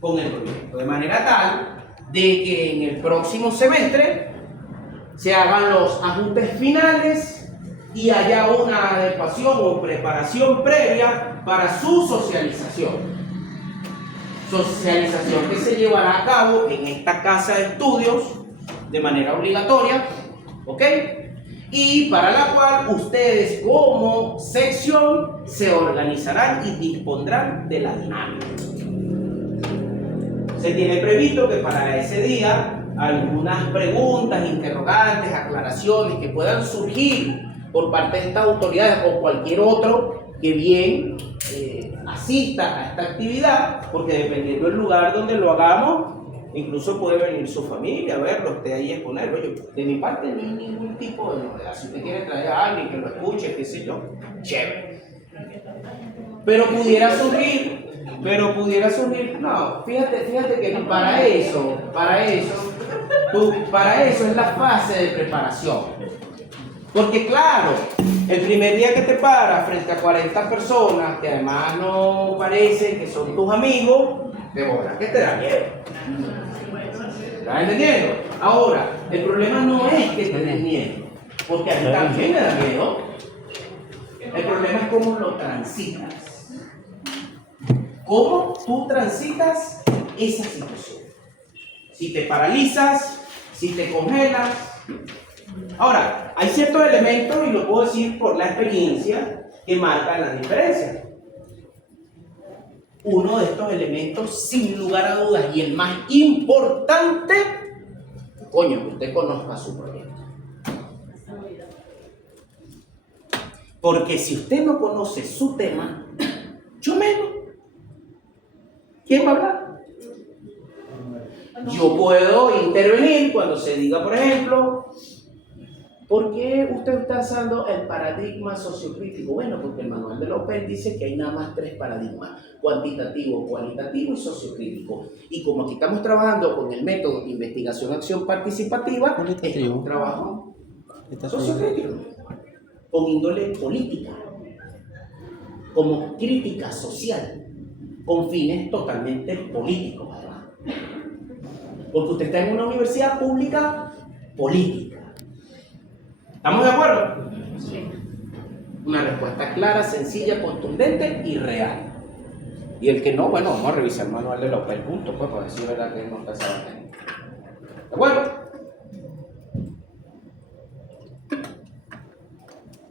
con el proyecto, de manera tal de que en el próximo semestre se hagan los ajustes finales y haya una adecuación o preparación previa para su socialización. Socialización que se llevará a cabo en esta casa de estudios de manera obligatoria, ¿ok? Y para la cual ustedes como sección se organizarán y dispondrán de la dinámica. Se tiene previsto que para ese día algunas preguntas, interrogantes, aclaraciones que puedan surgir por parte de estas autoridades o cualquier otro que bien asista a esta actividad, porque dependiendo del lugar donde lo hagamos, incluso puede venir su familia a verlo, usted ahí exponer. Oye, de mi parte no hay ningún tipo de novedad. Si usted quiere traer a alguien que lo escuche, qué sé yo, chévere. Pero pudiera surgir, no, fíjate que para eso es la fase de preparación. Porque claro, el primer día que te paras frente a 40 personas, que además no parecen que son tus amigos, de bola que te da miedo. ¿Estás entendiendo? Ahora, el problema no es que te des miedo, porque a mí también me da miedo. El problema es cómo lo transitas. ¿Cómo tú transitas esa situación? Si te paralizas, si te congelas. Ahora, hay ciertos elementos, y lo puedo decir por la experiencia, que marcan la diferencia. Uno de estos elementos, sin lugar a dudas, y el más importante, coño, que usted conozca su proyecto. Porque si usted no conoce su tema, yo menos. ¿Quién va a hablar? Yo puedo intervenir cuando se diga, por ejemplo, ¿por qué usted está usando el paradigma sociocrítico? Bueno, porque el manual de la OPEL dice que hay nada más 3 paradigmas: cuantitativo, cualitativo y sociocrítico. Y como aquí estamos trabajando con el método de investigación-acción participativa, es un trabajo sociocrítico, con índole política, como crítica social, con fines totalmente políticos, ¿verdad? Porque usted está en una universidad pública política. ¿Estamos de acuerdo? Sí. Una respuesta clara, sencilla, contundente y real. Y el que no, bueno, vamos a revisar el manual de la OPEL, punto, pues, para decir verdad que no está sabiendo. ¿De acuerdo?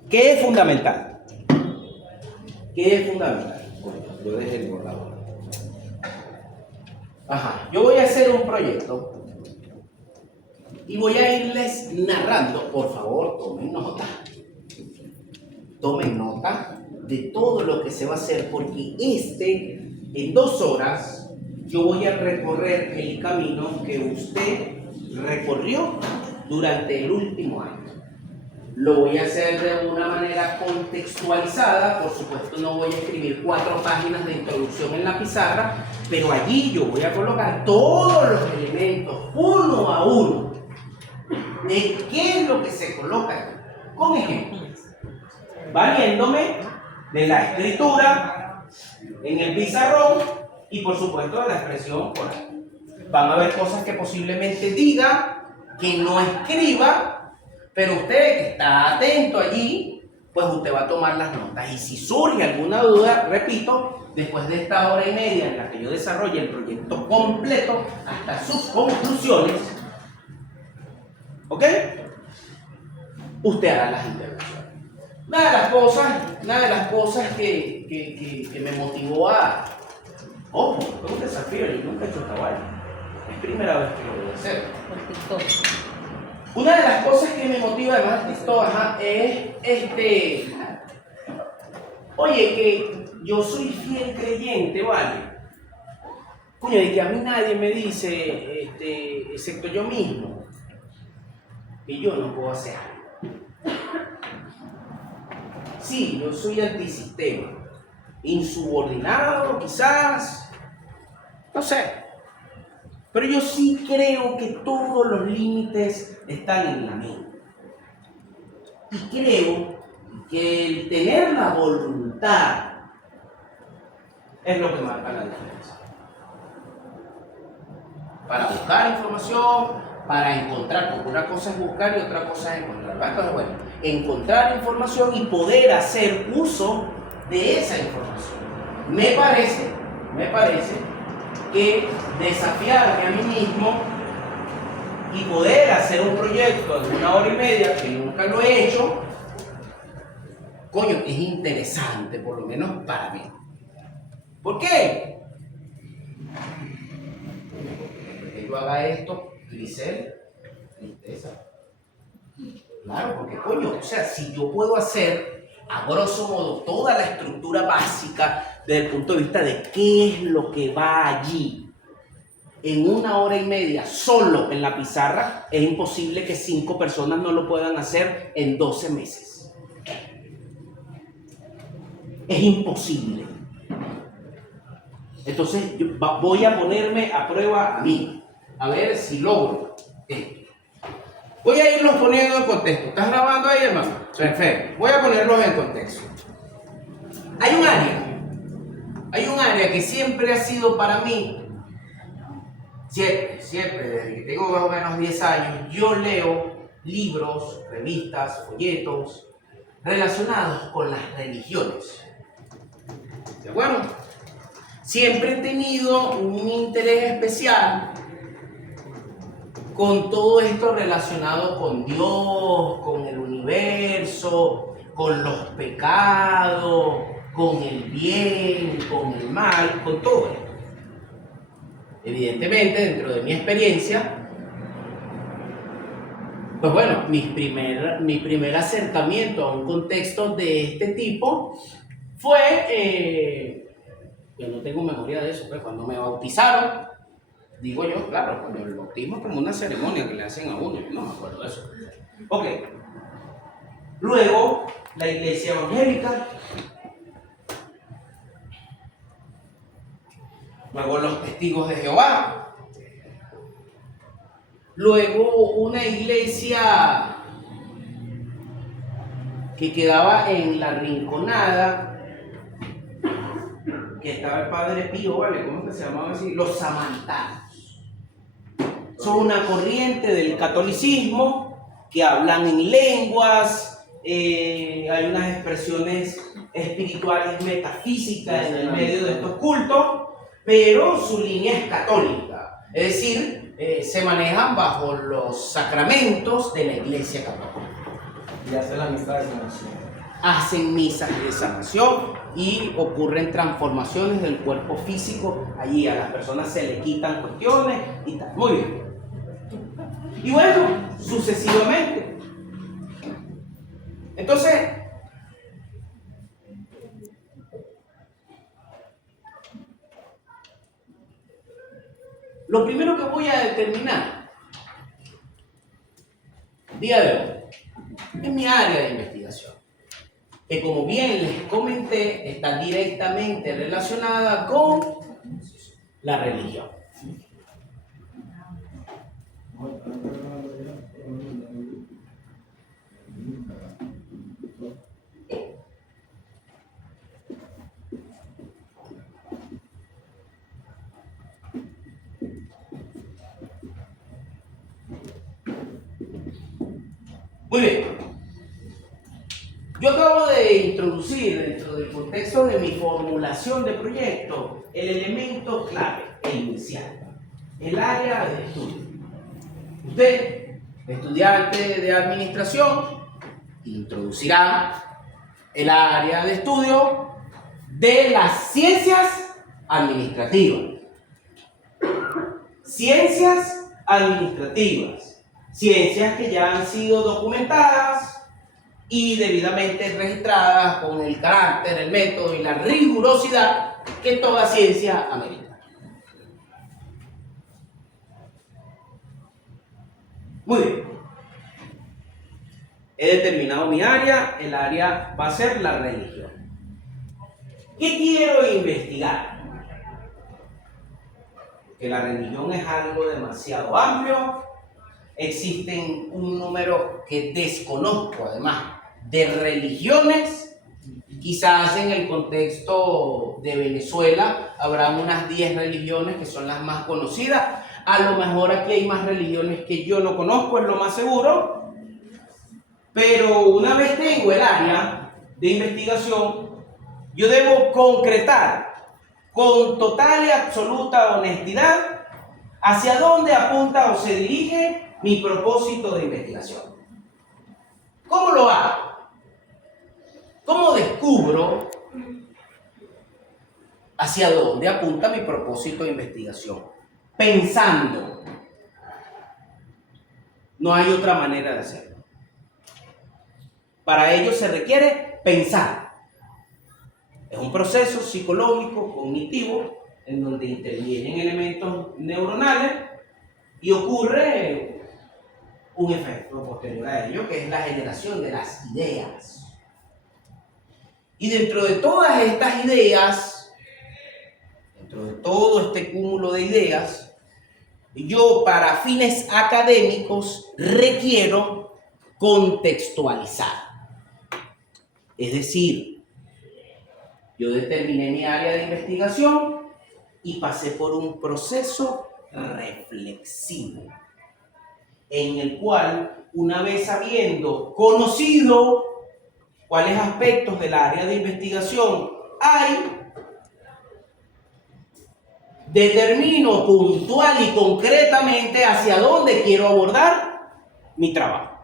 ¿Qué es fundamental? ¿Qué es fundamental? Bueno, yo dejé el borrador. Ajá, yo voy a hacer un proyecto y voy a irles narrando, por favor, tomen nota de todo lo que se va a hacer, porque en 2 horas, yo voy a recorrer el camino que usted recorrió durante el último año. Lo voy a hacer de una manera contextualizada, por supuesto no voy a escribir 4 páginas de introducción en la pizarra, pero allí yo voy a colocar todos los elementos uno a uno de qué es lo que se coloca con ejemplos, valiéndome de la escritura en el pizarrón y por supuesto de la expresión oral. Van a haber cosas que posiblemente diga, que no escriba, pero usted que está atento allí, pues usted va a tomar las notas. Y si surge alguna duda, repito, después de esta hora y media en la que yo desarrolle el proyecto completo hasta sus conclusiones, ¿ok? Usted hará las intervenciones. Una de las cosas que me motivó a... Ojo, es un desafío, yo nunca he hecho caballo. Es primera vez que lo voy a hacer. Una de las cosas que me motiva además de esto, es oye, que yo soy fiel creyente, ¿vale? Coño, de que a mí nadie me dice, excepto yo mismo, que yo no puedo hacer algo. Sí, yo soy antisistema, insubordinado quizás, no sé. Pero yo sí creo que todos los límites están en la mente. Y creo que el tener la voluntad es lo que marca la diferencia. para buscar información, para encontrar, porque una cosa es buscar y otra cosa es encontrar, ¿verdad? Entonces, bueno, encontrar información y poder hacer uso de esa información. Me parece que desafiarme a mí mismo y poder hacer un proyecto de 1 hora y media, que nunca lo he hecho, coño, es interesante, por lo menos para mí. ¿Por qué? Porque yo haga esto, Grisel, tristeza. Claro, porque coño, o sea, si yo puedo hacer, a grosso modo, toda la estructura básica desde el punto de vista de qué es lo que va allí, en 1 hora y media, solo en la pizarra, es imposible que 5 personas no lo puedan hacer en 12 meses. Es imposible. Entonces, yo voy a ponerme a prueba a mí, a ver si logro esto. Voy a irlos poniendo en contexto. ¿Estás grabando ahí, hermano? Perfecto. Voy a ponerlos en contexto. Hay un área que siempre ha sido para mí, siempre, desde que tengo más o menos 10 años, yo leo libros, revistas, folletos relacionados con las religiones. ¿De acuerdo? Siempre he tenido un interés especial con todo esto relacionado con Dios, con el universo, con los pecados, con el bien, con el mal, con todo esto. Evidentemente, dentro de mi experiencia, pues bueno, mi primer acercamiento a un contexto de este tipo fue, yo no tengo memoria de eso, pero cuando me bautizaron, digo yo, claro, cuando el bautismo es como una ceremonia que le hacen a uno, yo no me acuerdo de eso. Ok. Luego, la iglesia evangélica. Luego, los testigos de Jehová. Luego, una iglesia que quedaba en La Rinconada, que estaba el Padre Pío, ¿vale? ¿Cómo que se llamaba así? Los samantanos. Son una corriente del catolicismo que hablan en lenguas, hay unas expresiones espirituales metafísicas en el medio de estos cultos, pero su línea es católica, es decir, se manejan bajo los sacramentos de la Iglesia Católica. Y hacen la misa de sanación. Hacen misas de sanación y ocurren transformaciones del cuerpo físico. Allí a las personas se le quitan cuestiones y tal. Muy bien. Y bueno, sucesivamente. Entonces, lo primero que voy a determinar día de hoy es mi área de investigación, que como bien les comenté, está directamente relacionada con la religión. Muy bien. Yo acabo de introducir dentro del contexto de mi formulación de proyecto el elemento clave, el inicial, el área de estudio. Usted, estudiante de administración, introducirá el área de estudio de las ciencias administrativas. Ciencias administrativas. Ciencias que ya han sido documentadas y debidamente registradas con el carácter, el método y la rigurosidad que toda ciencia amerita. Muy bien. He determinado mi área, el área va a ser la religión. ¿Qué quiero investigar? Que la religión es algo demasiado amplio. Existen un número que desconozco, además, de religiones Quizás en el contexto de Venezuela habrá unas 10 religiones que son las más conocidas. A lo mejor aquí hay más religiones que yo no conozco, es lo más seguro. Pero una vez tengo el área de investigación, yo debo concretar con total y absoluta honestidad hacia dónde apunta o se dirige mi propósito de investigación. ¿Cómo lo hago? ¿Cómo descubro hacia dónde apunta mi propósito de investigación? Pensando. No hay otra manera de hacerlo. Para ello se requiere pensar. Es un proceso psicológico, cognitivo, en donde intervienen elementos neuronales y ocurre un efecto posterior a ello, que es la generación de las ideas. Y dentro de todas estas ideas, dentro de todo este cúmulo de ideas, yo para fines académicos requiero contextualizar. Es decir, yo determiné mi área de investigación y pasé por un proceso reflexivo, en el cual, una vez habiendo conocido cuáles aspectos del área de investigación hay, determino puntual y concretamente hacia dónde quiero abordar mi trabajo.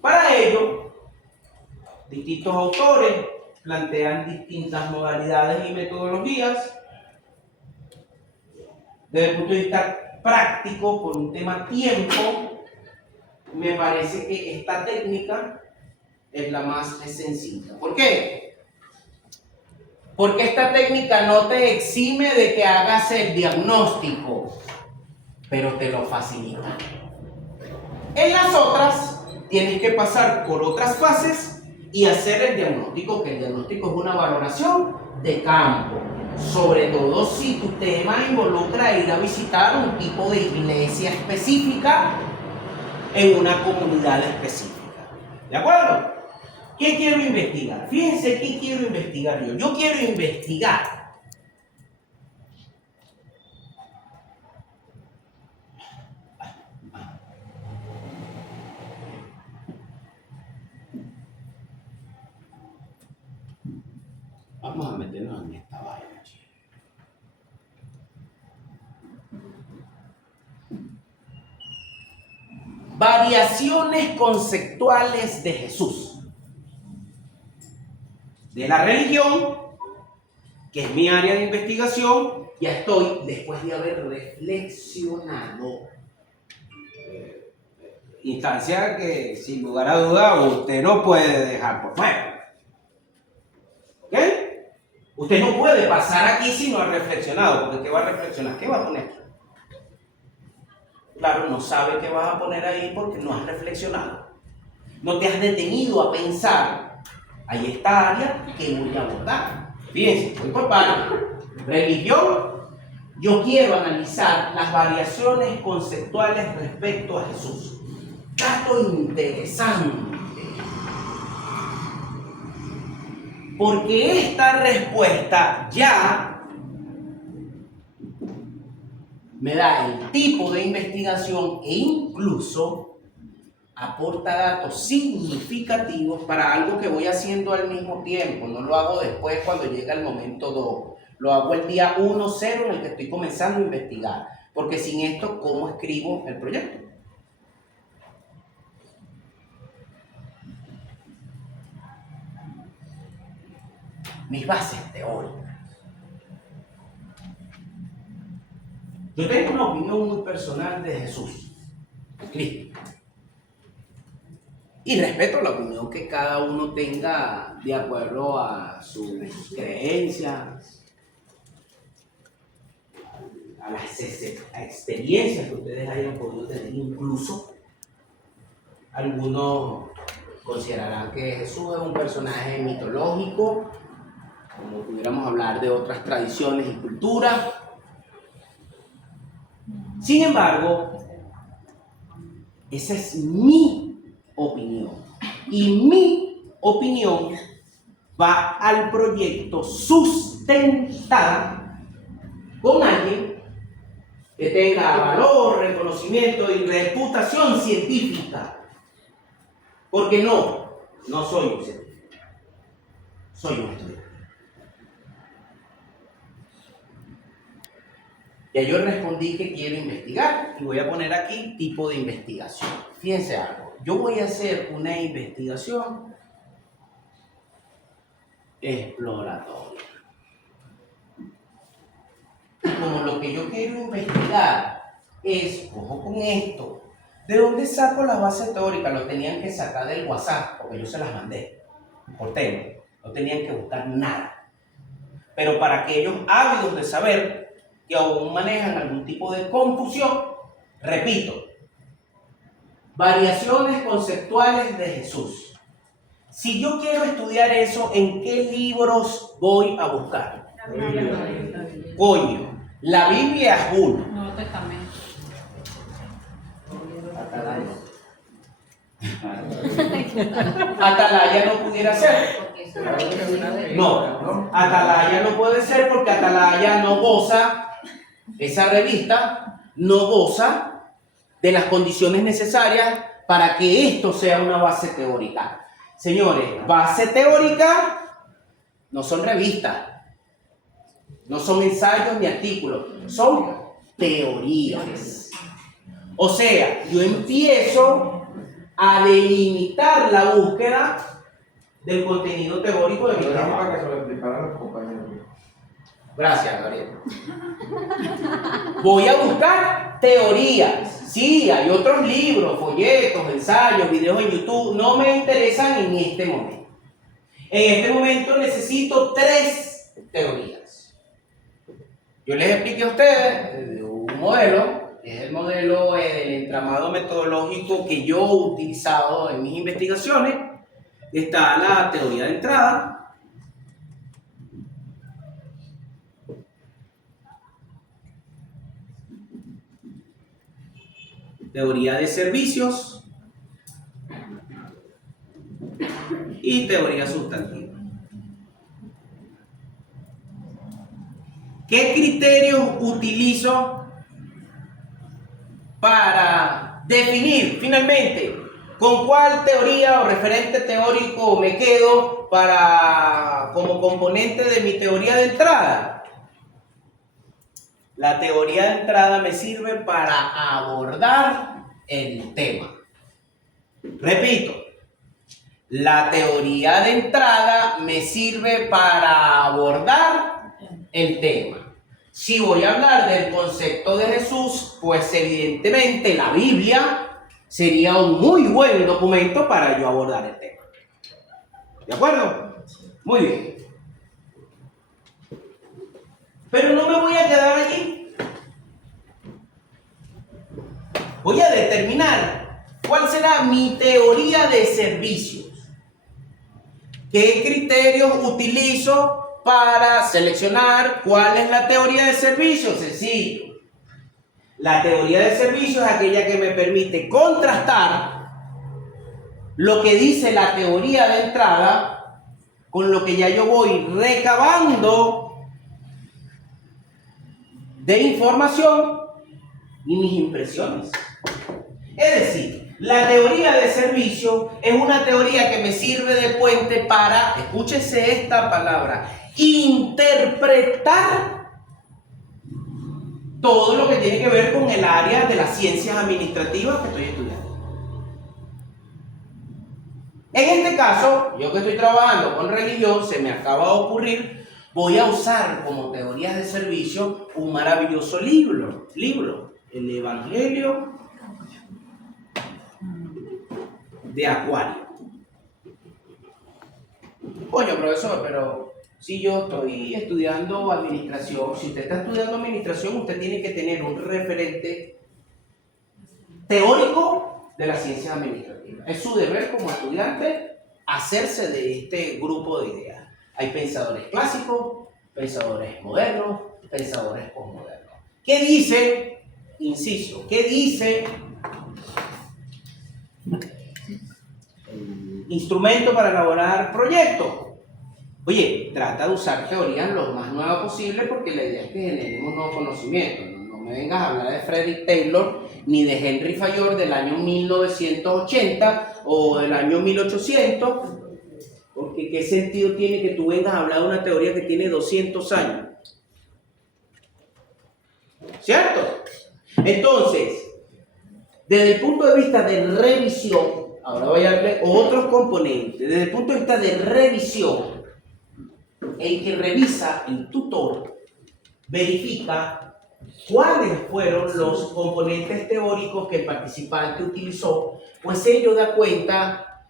Para ello, distintos autores plantean distintas modalidades y metodologías. Desde el punto de vista práctico, por un tema tiempo, me parece que esta técnica es la más sencilla. ¿Por qué? Porque esta técnica no te exime de que hagas el diagnóstico, pero te lo facilita. En las otras, tienes que pasar por otras fases y hacer el diagnóstico, que el diagnóstico es una valoración de campo, sobre todo si tu tema involucra ir a visitar un tipo de iglesia específica en una comunidad específica. ¿De acuerdo? ¿Qué quiero investigar? Fíjense qué quiero investigar yo. Yo quiero investigar vamos a meternos en esta vaina. Variaciones conceptuales de Jesús. De la religión, que es mi área de investigación, ya estoy, después de haber reflexionado. Instancia que, sin lugar a duda, usted no puede dejar por fuera. ¿Ok? Usted no puede pasar aquí si no ha reflexionado, porque ¿qué va a reflexionar? ¿Qué va a poner? Claro, no sabe qué vas a poner ahí porque no has reflexionado. No te has detenido a pensar. Hay esta área que voy a abordar. Fíjense, voy por partes. Religión. Yo quiero analizar las variaciones conceptuales respecto a Jesús. Dato interesante. Porque esta respuesta ya me da el tipo de investigación e incluso aporta datos significativos para algo que voy haciendo al mismo tiempo. No lo hago después cuando llega el momento 2. Lo hago el día 1-0 en el que estoy comenzando a investigar. Porque sin esto, ¿cómo escribo el proyecto? Mis bases teóricas. Yo tengo una opinión muy personal de Jesús, Cristo. Y respeto la opinión que cada uno tenga de acuerdo a sus creencias, a las experiencias que ustedes hayan podido tener. Incluso algunos considerarán que Jesús es un personaje mitológico, como pudiéramos hablar de otras tradiciones y culturas. Sin embargo, esa es mi opinión. Y mi opinión va al proyecto sustentada con alguien que tenga valor, reconocimiento y reputación científica. Porque no soy un científico, soy un estudiante. Ya yo respondí que quiero investigar y voy a poner aquí tipo de investigación. Fíjense algo, yo voy a hacer una investigación exploratoria. Y como lo que yo quiero investigar es, ojo con esto, ¿de dónde saco las bases teóricas? Lo tenían que sacar del WhatsApp, porque yo se las mandé por tema. No tenían que buscar nada. Pero para aquellos ávidos de saber que aún manejan algún tipo de confusión, repito, variaciones conceptuales de Jesús. Si yo quiero estudiar eso, ¿en qué libros voy a buscar? Coño, la Biblia es uno. Nuevo Testamento. Atalaya no pudiera ser. No, Atalaya no puede ser porque Atalaya no goza, esa revista no goza de las condiciones necesarias para que esto sea una base teórica. Señores, base teórica no son revistas, no son ensayos ni artículos, son teorías. O sea, yo empiezo a delimitar la búsqueda del contenido teórico de mi trabajo. Para que se lo explicara a los compañeros. Gracias, Gabriel. Voy a buscar teorías. Sí, hay otros libros, folletos, ensayos, videos en YouTube. No me interesan en este momento. En este momento necesito 3 teorías. Yo les expliqué a ustedes un modelo, es el modelo del entramado metodológico que yo he utilizado en mis investigaciones. Está la teoría de entrada. Teoría de servicios y teoría sustantiva. ¿Qué criterios utilizo para definir finalmente con cuál teoría o referente teórico me quedo como componente de mi teoría de entrada? La teoría de entrada me sirve para abordar el tema. Repito, la teoría de entrada me sirve para abordar el tema. Si voy a hablar del concepto de Jesús, pues evidentemente la Biblia sería un muy buen documento para yo abordar el tema. ¿De acuerdo? Muy bien. Pero no me voy a quedar allí. Voy a determinar cuál será mi teoría de servicios. ¿Qué criterios utilizo para seleccionar cuál es la teoría de servicios? Sencillo. La teoría de servicios es aquella que me permite contrastar lo que dice la teoría de entrada con lo que ya yo voy recabando de información y mis impresiones. Es decir, la teoría de servicio es una teoría que me sirve de puente para, escúchese esta palabra, interpretar todo lo que tiene que ver con el área de las ciencias administrativas que estoy estudiando. En este caso, yo que estoy trabajando con religión, se me acaba de ocurrir, voy a usar como teorías de servicio un maravilloso libro, el Evangelio de Acuario. Coño, profesor, pero si yo estoy estudiando administración, si usted está estudiando administración, usted tiene que tener un referente teórico de las ciencias administrativas. Es su deber como estudiante hacerse de este grupo de ideas. Hay pensadores clásicos, pensadores modernos, pensadores posmodernos. ¿Qué dice, inciso, qué dice el instrumento para elaborar proyectos? Oye, trata de usar teorías lo más nuevas posible porque la idea es que generemos nuevos conocimientos. No me vengas a hablar de Frederick Taylor ni de Henry Fayol del año 1980 o del año 1800, porque ¿qué sentido tiene que tú vengas a hablar de una teoría que tiene 200 años? ¿Cierto? Entonces, desde el punto de vista de revisión, ahora voy a darle otros componentes. Desde el punto de vista de revisión, el que revisa, el tutor, verifica cuáles fueron los componentes teóricos que el participante utilizó, pues ello da cuenta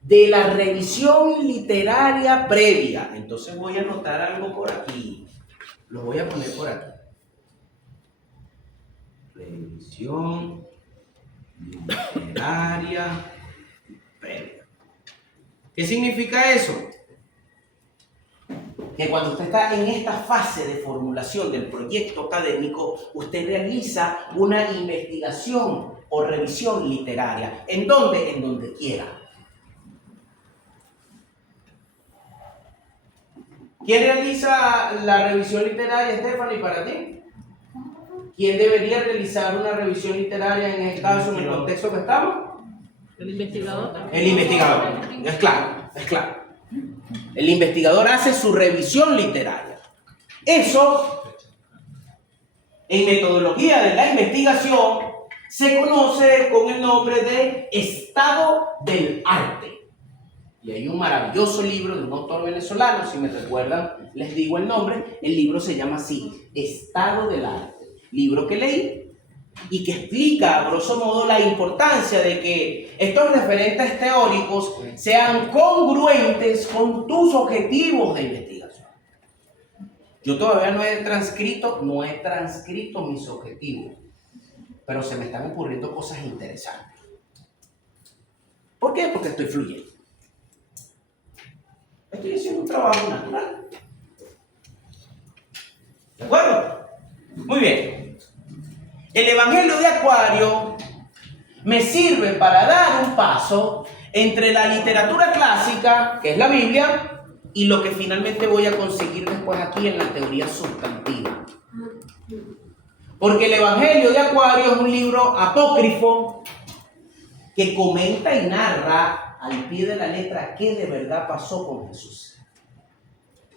de la revisión literaria previa. Entonces voy a anotar algo por aquí. Lo voy a poner por aquí. Revisión literaria previa. ¿Qué significa eso? Que cuando usted está en esta fase de formulación del proyecto académico, usted realiza una investigación o revisión literaria. ¿En dónde? En donde quiera. ¿Quién realiza la revisión literaria, Stephanie, para ti? ¿Quién debería realizar una revisión literaria en este caso, en el contexto que estamos? El investigador. El investigador. Es claro, es claro. El investigador hace su revisión literaria. Eso, en metodología de la investigación, se conoce con el nombre de estado del arte. Y hay un maravilloso libro de un autor venezolano, si me recuerdan, les digo el nombre. El libro se llama así, Estado del arte. Libro que leí y que explica, a grosso modo, la importancia de que estos referentes teóricos sean congruentes con tus objetivos de investigación. Yo todavía no he transcrito mis objetivos, pero se me están ocurriendo cosas interesantes. ¿Por qué? Porque estoy fluyendo. Estoy haciendo un trabajo natural. ¿De acuerdo? Muy bien. El Evangelio de Acuario me sirve para dar un paso entre la literatura clásica, que es la Biblia, y lo que finalmente voy a conseguir después aquí en la teoría sustantiva. Porque el Evangelio de Acuario es un libro apócrifo que comenta y narra al pie de la letra qué de verdad pasó con Jesús.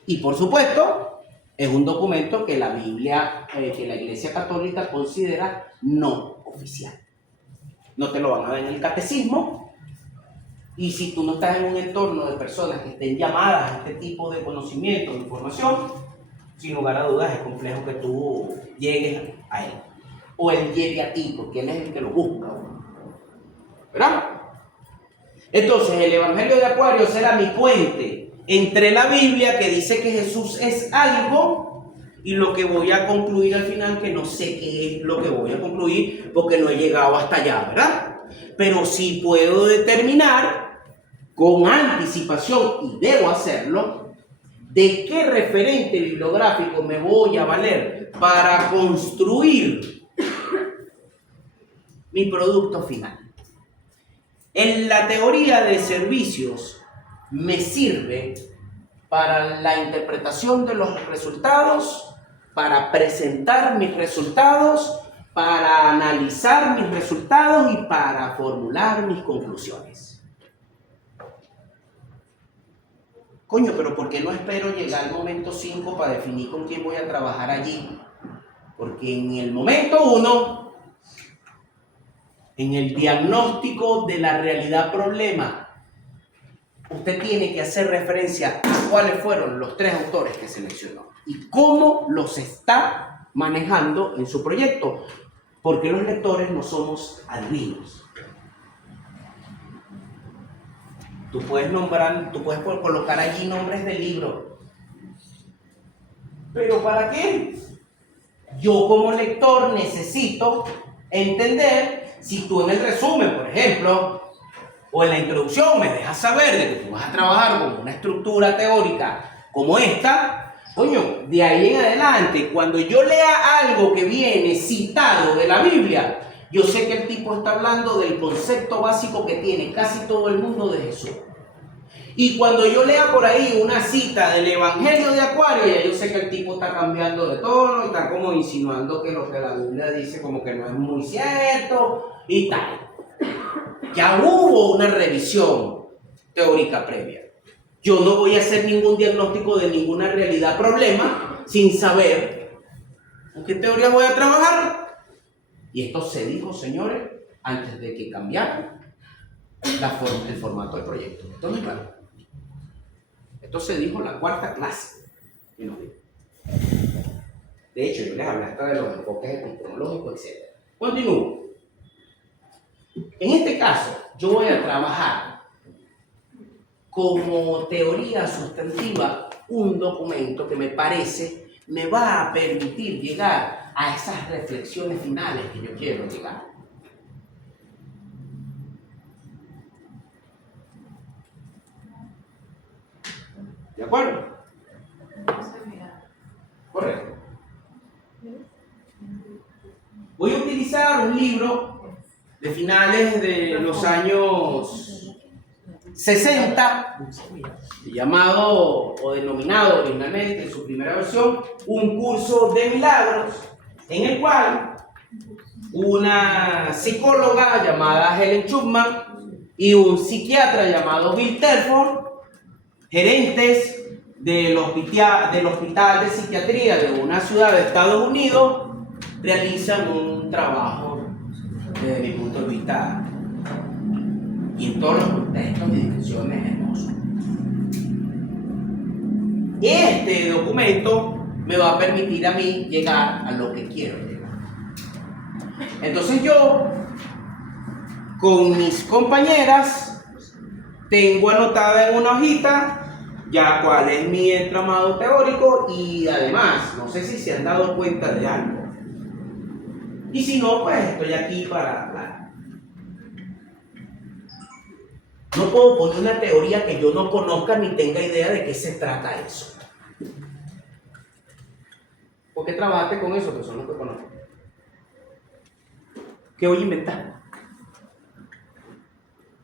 Y por supuesto, es un documento que la Biblia, que la Iglesia Católica considera no oficial. No te lo van a ver en el catecismo. Y si tú no estás en un entorno de personas que estén llamadas a este tipo de conocimiento, de información, sin lugar a dudas es complejo que tú llegues a él. O él llegue a ti, porque él es el que lo busca. ¿Verdad? Entonces, el Evangelio de Acuario será mi puente entre la Biblia, que dice que Jesús es algo, y lo que voy a concluir al final, que no sé qué es lo que voy a concluir, porque no he llegado hasta allá, ¿verdad? Pero sí puedo determinar con anticipación, y debo hacerlo, de qué referente bibliográfico me voy a valer para construir mi producto final. En la teoría de servicios me sirve para la interpretación de los resultados, para presentar mis resultados, para analizar mis resultados y para formular mis conclusiones. Coño, pero ¿por qué no espero llegar al momento 5 para definir con quién voy a trabajar allí? Porque en el momento 1, en el diagnóstico de la realidad problema, usted tiene que hacer referencia a cuáles fueron los 3 autores que seleccionó y cómo los está manejando en su proyecto, porque los lectores no somos adivinos. Tú puedes colocar allí nombres de libros, pero ¿para qué? Yo como lector necesito entender si tú en el resumen, por ejemplo, o en la introducción me dejas saber de que tú vas a trabajar con una estructura teórica como esta, coño, de ahí en adelante, cuando yo lea algo que viene citado de la Biblia, yo sé que el tipo está hablando del concepto básico que tiene casi todo el mundo de Jesús. Y cuando yo lea por ahí una cita del Evangelio de Acuario, ya yo sé que el tipo está cambiando de tono y está como insinuando que lo que la Biblia dice como que no es muy cierto y tal. Ya hubo una revisión teórica previa. Yo no voy a hacer ningún diagnóstico de ninguna realidad, problema, sin saber en qué teoría voy a trabajar. Y esto se dijo, señores, antes de que cambiara el formato del proyecto. ¿Esto no es claro? Esto se dijo en la cuarta clase. De hecho, yo les hablé hasta de los enfoques epistemológicos, etc. Continúo. En este caso, yo voy a trabajar como teoría sustantiva un documento que me parece me va a permitir llegar a esas reflexiones finales que yo quiero llegar. ¿De acuerdo? Correcto. Voy a utilizar un libro de finales de los años 60, llamado o denominado originalmente en su primera versión Un curso de milagros, en el cual una psicóloga llamada Helen Schumann y un psiquiatra llamado Bill Telford, gerentes del hospital de psiquiatría de una ciudad de Estados Unidos, realizan un trabajo desde mi punto de vista y en todos los contextos y dimensiones hermosos. Este documento me va a permitir a mí llegar a lo que quiero llegar. Entonces yo, con mis compañeras, tengo anotada en una hojita ya cuál es mi entramado teórico y además, no sé si se han dado cuenta de algo. Y si no, pues estoy aquí para hablar. No puedo poner una teoría que yo no conozca ni tenga idea de qué se trata eso. ¿Por qué trabajaste con eso? Que son los que conozco. ¿Qué voy a inventar?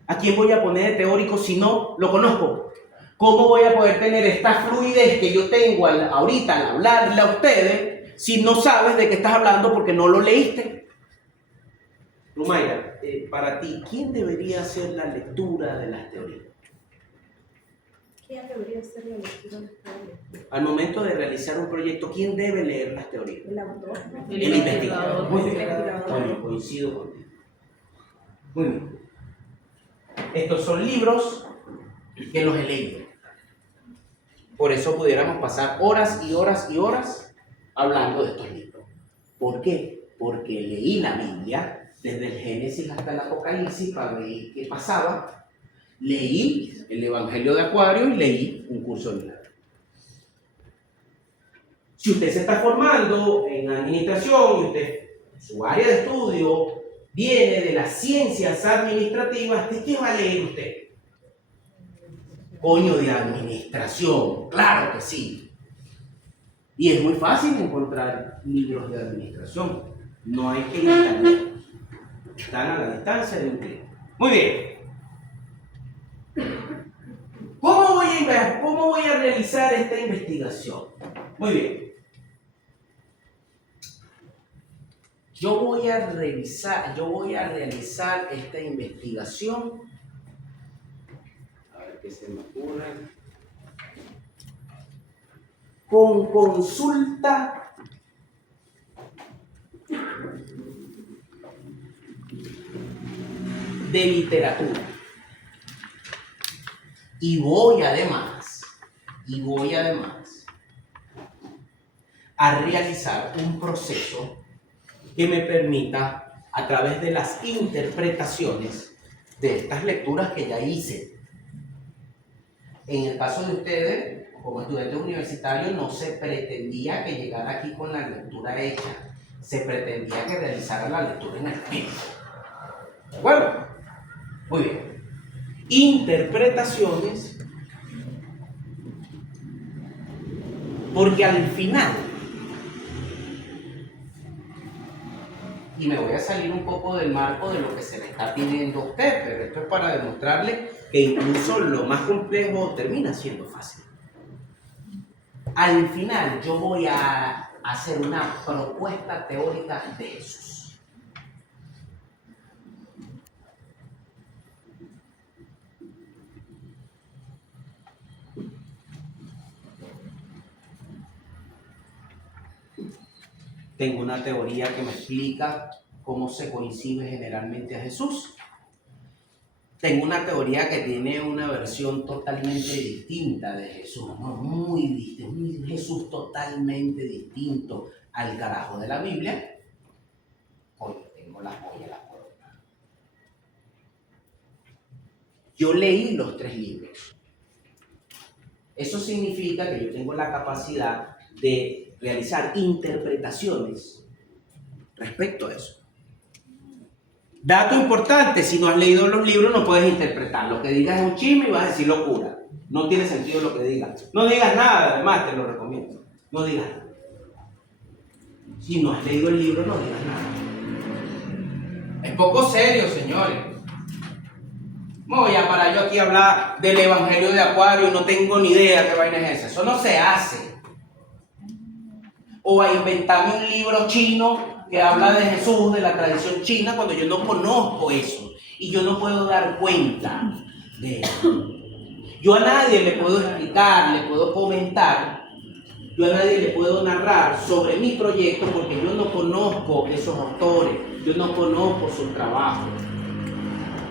¿A quién voy a poner de teórico si no lo conozco? ¿Cómo voy a poder tener esta fluidez que yo tengo ahorita al hablarle a ustedes si no sabes de qué estás hablando porque no lo leíste? Rumayra, para ti, ¿quién debería hacer la lectura de las teorías? ¿Quién debería hacer la lectura de las teorías? Al momento de realizar un proyecto, ¿quién debe leer las teorías? El autor. El investigador. Muy bien. investigador. Bueno, coincido contigo. Muy bien. Estos son libros que los he leído. Por eso pudiéramos pasar horas y horas y horas hablando de estos libros. ¿Por qué? Porque leí la Biblia desde el Génesis hasta el Apocalipsis para ver qué pasaba. Leí el Evangelio de Acuario y leí un curso de milagros. Si usted se está formando en administración y usted, su área de estudio viene de las ciencias administrativas, ¿de qué va a leer usted? Coño, de administración, claro que sí. Y es muy fácil encontrar libros de administración. No hay que ir a internet. Están a la distancia de un clic. Muy bien. ¿Cómo voy a realizar esta investigación? Muy bien. Yo voy a realizar esta investigación. A ver qué se me ocurre. Con consulta de literatura. Y voy además a realizar un proceso que me permita, a través de las interpretaciones de estas lecturas que ya hice. En el caso de ustedes, como estudiantes universitarios, no se pretendía que llegara aquí con la lectura hecha. Se pretendía que realizara la lectura en el tiempo. ¿De acuerdo? Muy bien. Interpretaciones, porque al final y me voy a salir un poco del marco de lo que se le está pidiendo a usted, pero esto es para demostrarle que incluso lo más complejo termina siendo fácil. Al final yo voy a hacer una propuesta teórica de Jesús. Tengo una teoría que me explica cómo se concibe generalmente a Jesús. Tengo una teoría que tiene una versión totalmente distinta de Jesús, ¿no? Muy distinto, un Jesús totalmente distinto al carajo de la Biblia. Hoy tengo las joyas, la corona. Yo leí los 3 libros. Eso significa que yo tengo la capacidad de realizar interpretaciones respecto a eso. Dato importante, si no has leído los libros no puedes interpretar. Lo que digas es un chisme y vas a decir locura. No tiene sentido lo que digas. No digas nada, además te lo recomiendo. No digas nada. Si no has leído el libro, no digas nada. Es poco serio, señores. No voy a parar yo aquí a hablar del Evangelio de Acuario y no tengo ni idea qué vaina es esa. Eso no se hace. O a inventarme un libro chino que habla de Jesús, de la tradición china, cuando yo no conozco eso y yo no puedo dar cuenta de eso. Yo a nadie le puedo explicar, le puedo comentar, yo a nadie le puedo narrar sobre mi proyecto porque yo no conozco esos autores, yo no conozco sus trabajos.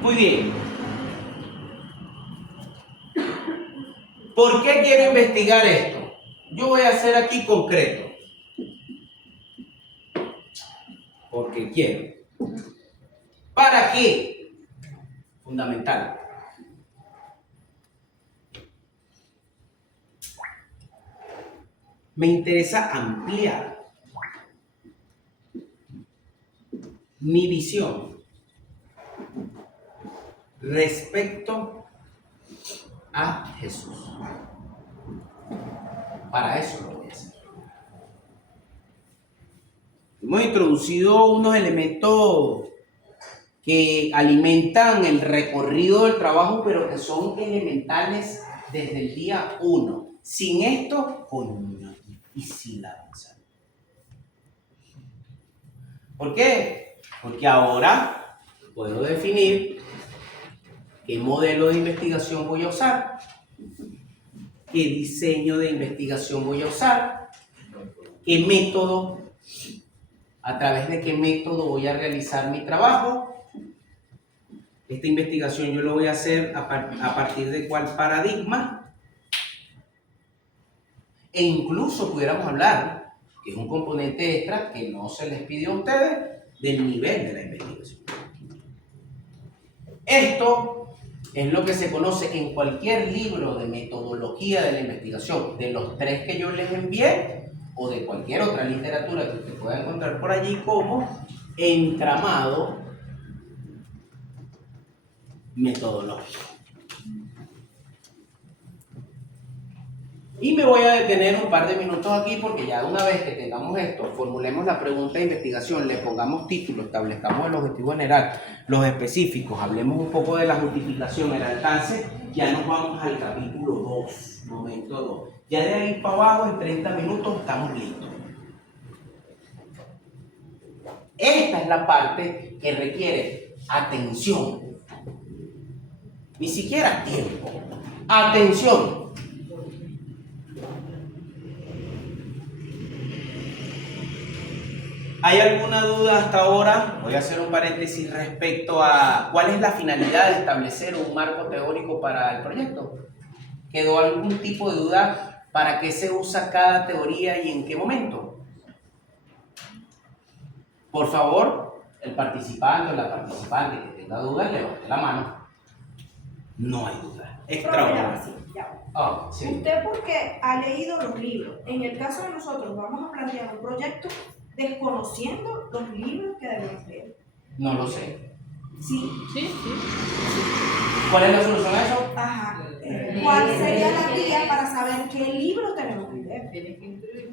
Muy bien. ¿Por qué quiero investigar esto? Yo voy a ser aquí concreto. Porque quiero. ¿Para qué? Fundamental. Me interesa ampliar mi visión respecto a Jesús. Para eso lo voy a hacer. Hemos introducido unos elementos que alimentan el recorrido del trabajo, pero que son elementales desde el día 1. Sin esto, coño, difícil avanzar. ¿Por qué? Porque ahora puedo definir qué modelo de investigación voy a usar, qué diseño de investigación voy a usar, qué método, a través de qué método voy a realizar mi trabajo. Esta investigación yo lo voy a hacer a partir de cuál paradigma. E incluso pudiéramos hablar, que es un componente extra que no se les pidió a ustedes, del nivel de la investigación. Esto es lo que se conoce en cualquier libro de metodología de la investigación, de los 3 que yo les envié, o de cualquier otra literatura que usted pueda encontrar por allí, como entramado metodológico. Y me voy a detener un par de minutos aquí porque ya una vez que tengamos esto, formulemos la pregunta de investigación, le pongamos título, establezcamos el objetivo general, los específicos, hablemos un poco de la justificación, el alcance, ya nos vamos al capítulo 2, momento 2. Ya de ahí para abajo, en 30 minutos, estamos listos. Esta es la parte que requiere atención. Ni siquiera tiempo. Atención. ¿Hay alguna duda hasta ahora? Voy a hacer un paréntesis respecto a cuál es la finalidad de establecer un marco teórico para el proyecto. ¿Quedó algún tipo de duda para qué se usa cada teoría y en qué momento? Por favor, el participante o la participante que tenga dudas, levante la mano. No hay duda. Extraordinario. Oh, sí. Usted porque ha leído los libros. En el caso de nosotros vamos a plantear un proyecto desconociendo los libros que debemos leer. No lo sé. Sí. ¿Cuál es la solución a eso? Ajá. ¿Cuál sería la guía para saber qué libro tenemos que leer?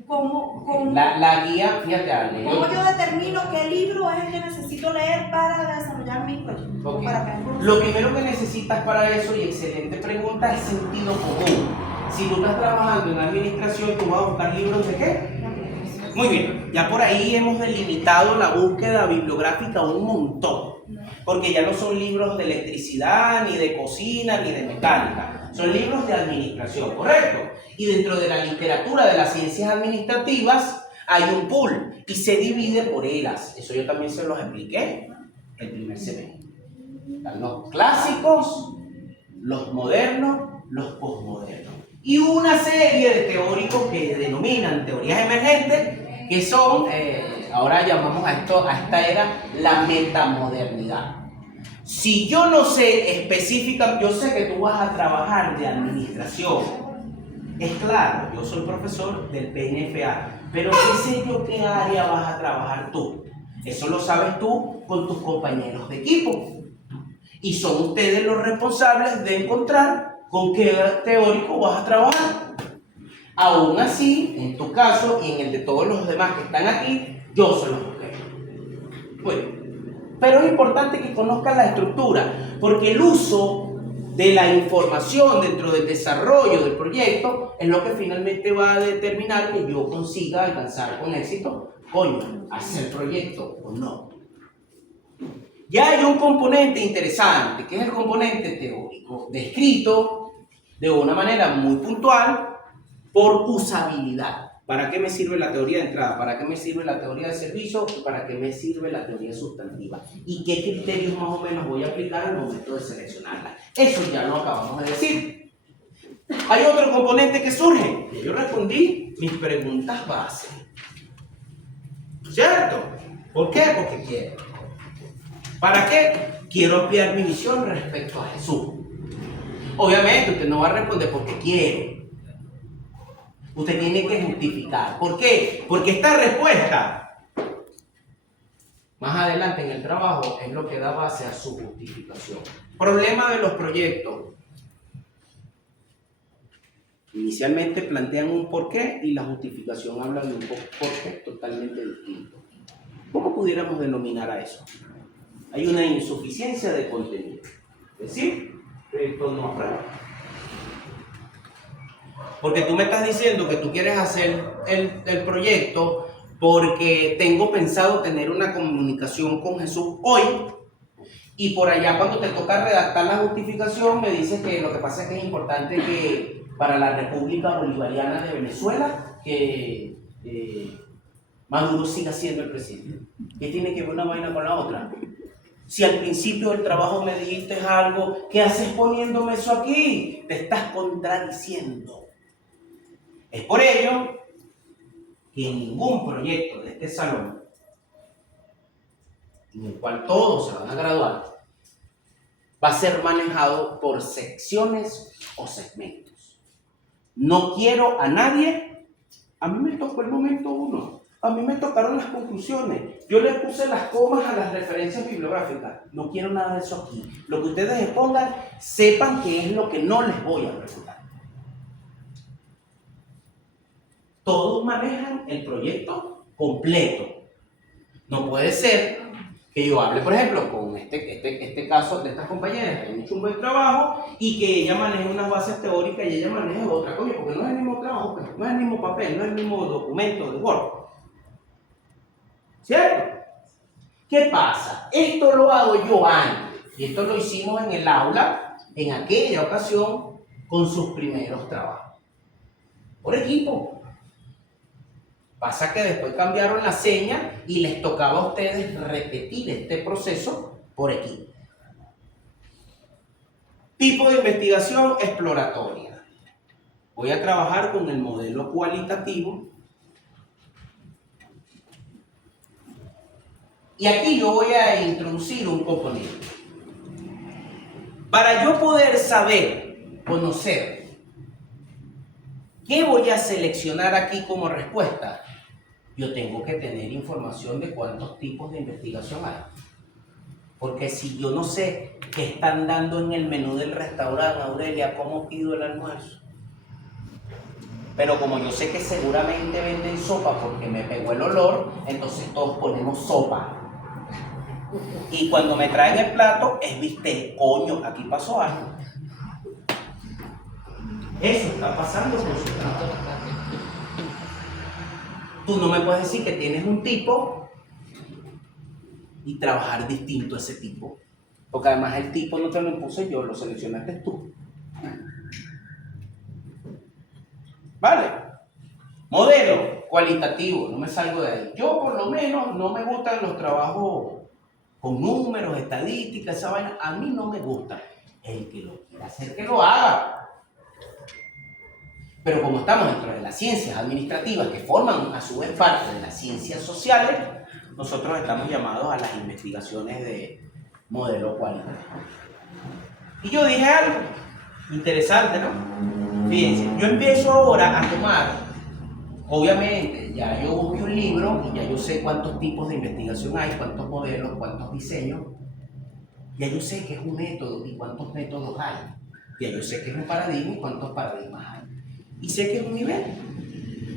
¿Cómo La guía, fíjate, Ale, yo determino qué libro es el que necesito leer para desarrollar mi proyecto? Ok. Para crear un Lo primero que necesitas para eso, y excelente pregunta, es sentido común. Si tú estás trabajando en administración, tú vas a buscar libros de qué. Muy bien, ya por ahí hemos delimitado la búsqueda bibliográfica un montón, porque ya no son libros de electricidad, ni de cocina, ni de mecánica, son libros de administración, ¿correcto? Y dentro de la literatura de las ciencias administrativas hay un pool y se divide por eras. Eso yo también se los expliqué el primer semestre. Están los clásicos, los modernos, los posmodernos. Y una serie de teóricos que denominan teorías emergentes, que son, ahora llamamos a esta era la metamodernidad. Si yo no sé específica, yo sé que tú vas a trabajar de administración. Es claro, yo soy profesor del PNFA, pero ¿qué sé yo qué área vas a trabajar tú? Eso lo sabes tú con tus compañeros de equipo. Y son ustedes los responsables de encontrar con qué teórico vas a trabajar. Aún así, en tu caso y en el de todos los demás que están aquí, yo se los busqué. Bueno, pero es importante que conozcan la estructura, porque el uso de la información dentro del desarrollo del proyecto es lo que finalmente va a determinar que yo consiga alcanzar con éxito, hacer proyecto o no. Ya hay un componente interesante, que es el componente teórico, descrito de una manera muy puntual por usabilidad. ¿Para qué me sirve la teoría de entrada? ¿Para qué me sirve la teoría de servicio? ¿Para qué me sirve la teoría sustantiva? ¿Y qué criterios más o menos voy a aplicar al momento de seleccionarla? Eso ya lo acabamos de decir. Hay otro componente que surge. Yo respondí mis preguntas base. ¿Cierto? ¿Por qué? Porque quiero. ¿Para qué? Quiero ampliar mi visión respecto a Jesús. Obviamente usted no va a responder porque quiere. Usted tiene que justificar. ¿Por qué? Porque esta respuesta, más adelante en el trabajo, es lo que da base a su justificación. Problema de los proyectos. Inicialmente plantean un porqué y la justificación habla de un porqué totalmente distinto. ¿Cómo pudiéramos denominar a eso? Hay una insuficiencia de contenido. Es decir, esto no aprueba. Porque tú me estás diciendo que tú quieres hacer el proyecto porque tengo pensado tener una comunicación con Jesús hoy, y por allá cuando te toca redactar la justificación me dices que lo que pasa es que es importante que para la República Bolivariana de Venezuela que Maduro siga siendo el presidente. ¿Qué tiene que ver una vaina con la otra? Si al principio del trabajo me dijiste algo, ¿qué haces poniéndome eso aquí? Te estás contradiciendo. Es por ello que ningún proyecto de este salón, en el cual todos se van a graduar, va a ser manejado por secciones o segmentos. No quiero a nadie. A mí me tocó el momento 1. A mí me tocaron las conclusiones. Yo le puse las comas a las referencias bibliográficas. No quiero nada de eso aquí. Lo que ustedes expongan, sepan que es lo que no les voy a preguntar. Todos manejan el proyecto completo. No puede ser que yo hable, por ejemplo, con este caso de estas compañeras que han hecho un buen trabajo y que ella maneje unas bases teóricas y ella maneje otra, porque no es el mismo trabajo, pues, no es el mismo papel, no es el mismo documento de Word. ¿Cierto? ¿Qué pasa? Esto lo hago yo antes, y esto lo hicimos en el aula, en aquella ocasión, con sus primeros trabajos. Por equipo. Pasa que después cambiaron la seña y les tocaba a ustedes repetir este proceso por equipo. Tipo de investigación exploratoria. Voy a trabajar con el modelo cualitativo. Y aquí yo voy a introducir un componente. Para yo poder saber, conocer, ¿qué voy a seleccionar aquí como respuesta? Yo tengo que tener información de cuántos tipos de investigación hay. Porque si yo no sé qué están dando en el menú del restaurante, Aurelia, ¿cómo pido el almuerzo? Pero como yo sé que seguramente venden sopa porque me pegó el olor, entonces todos ponemos sopa. Y cuando me traen el plato es bistec. Coño, aquí pasó algo. Eso está pasando con su trabajo. Tú no me puedes decir que tienes un tipo y trabajar distinto a ese tipo. Porque además el tipo no te lo impuse yo, lo seleccionaste tú. ¿Vale? Modelo cualitativo, no me salgo de ahí. Yo por lo menos no me gustan los trabajos con números, estadísticas, esa vaina. A mí no me gusta. El que lo quiera hacer, que lo haga. Pero como estamos dentro de las ciencias administrativas que forman a su vez parte de las ciencias sociales, nosotros estamos llamados a las investigaciones de modelo cualitativo. Y yo dije algo interesante, ¿no? Fíjense, yo empiezo ahora a tomar, obviamente, ya yo busqué un libro y ya yo sé cuántos tipos de investigación hay, cuántos modelos, cuántos diseños. Ya yo sé qué es un método y cuántos métodos hay. Ya yo sé qué es un paradigma y cuántos paradigmas hay. Y sé que es un nivel.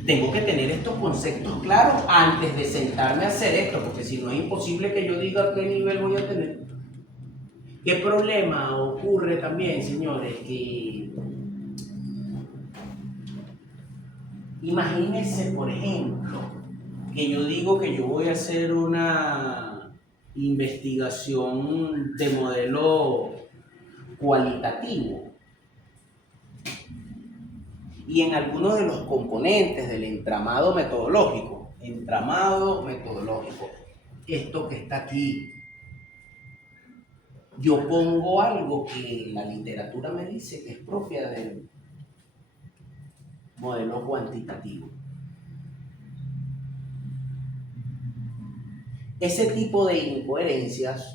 Tengo que tener estos conceptos claros antes de sentarme a hacer esto, porque si no es imposible que yo diga qué nivel voy a tener. ¿Qué problema ocurre también, señores? Que imagínense, por ejemplo, que yo digo que yo voy a hacer una investigación de modelo cualitativo y en algunos de los componentes del entramado metodológico, esto que está aquí, yo pongo algo que la literatura me dice que es propia del modelo cuantitativo. Ese tipo de incoherencias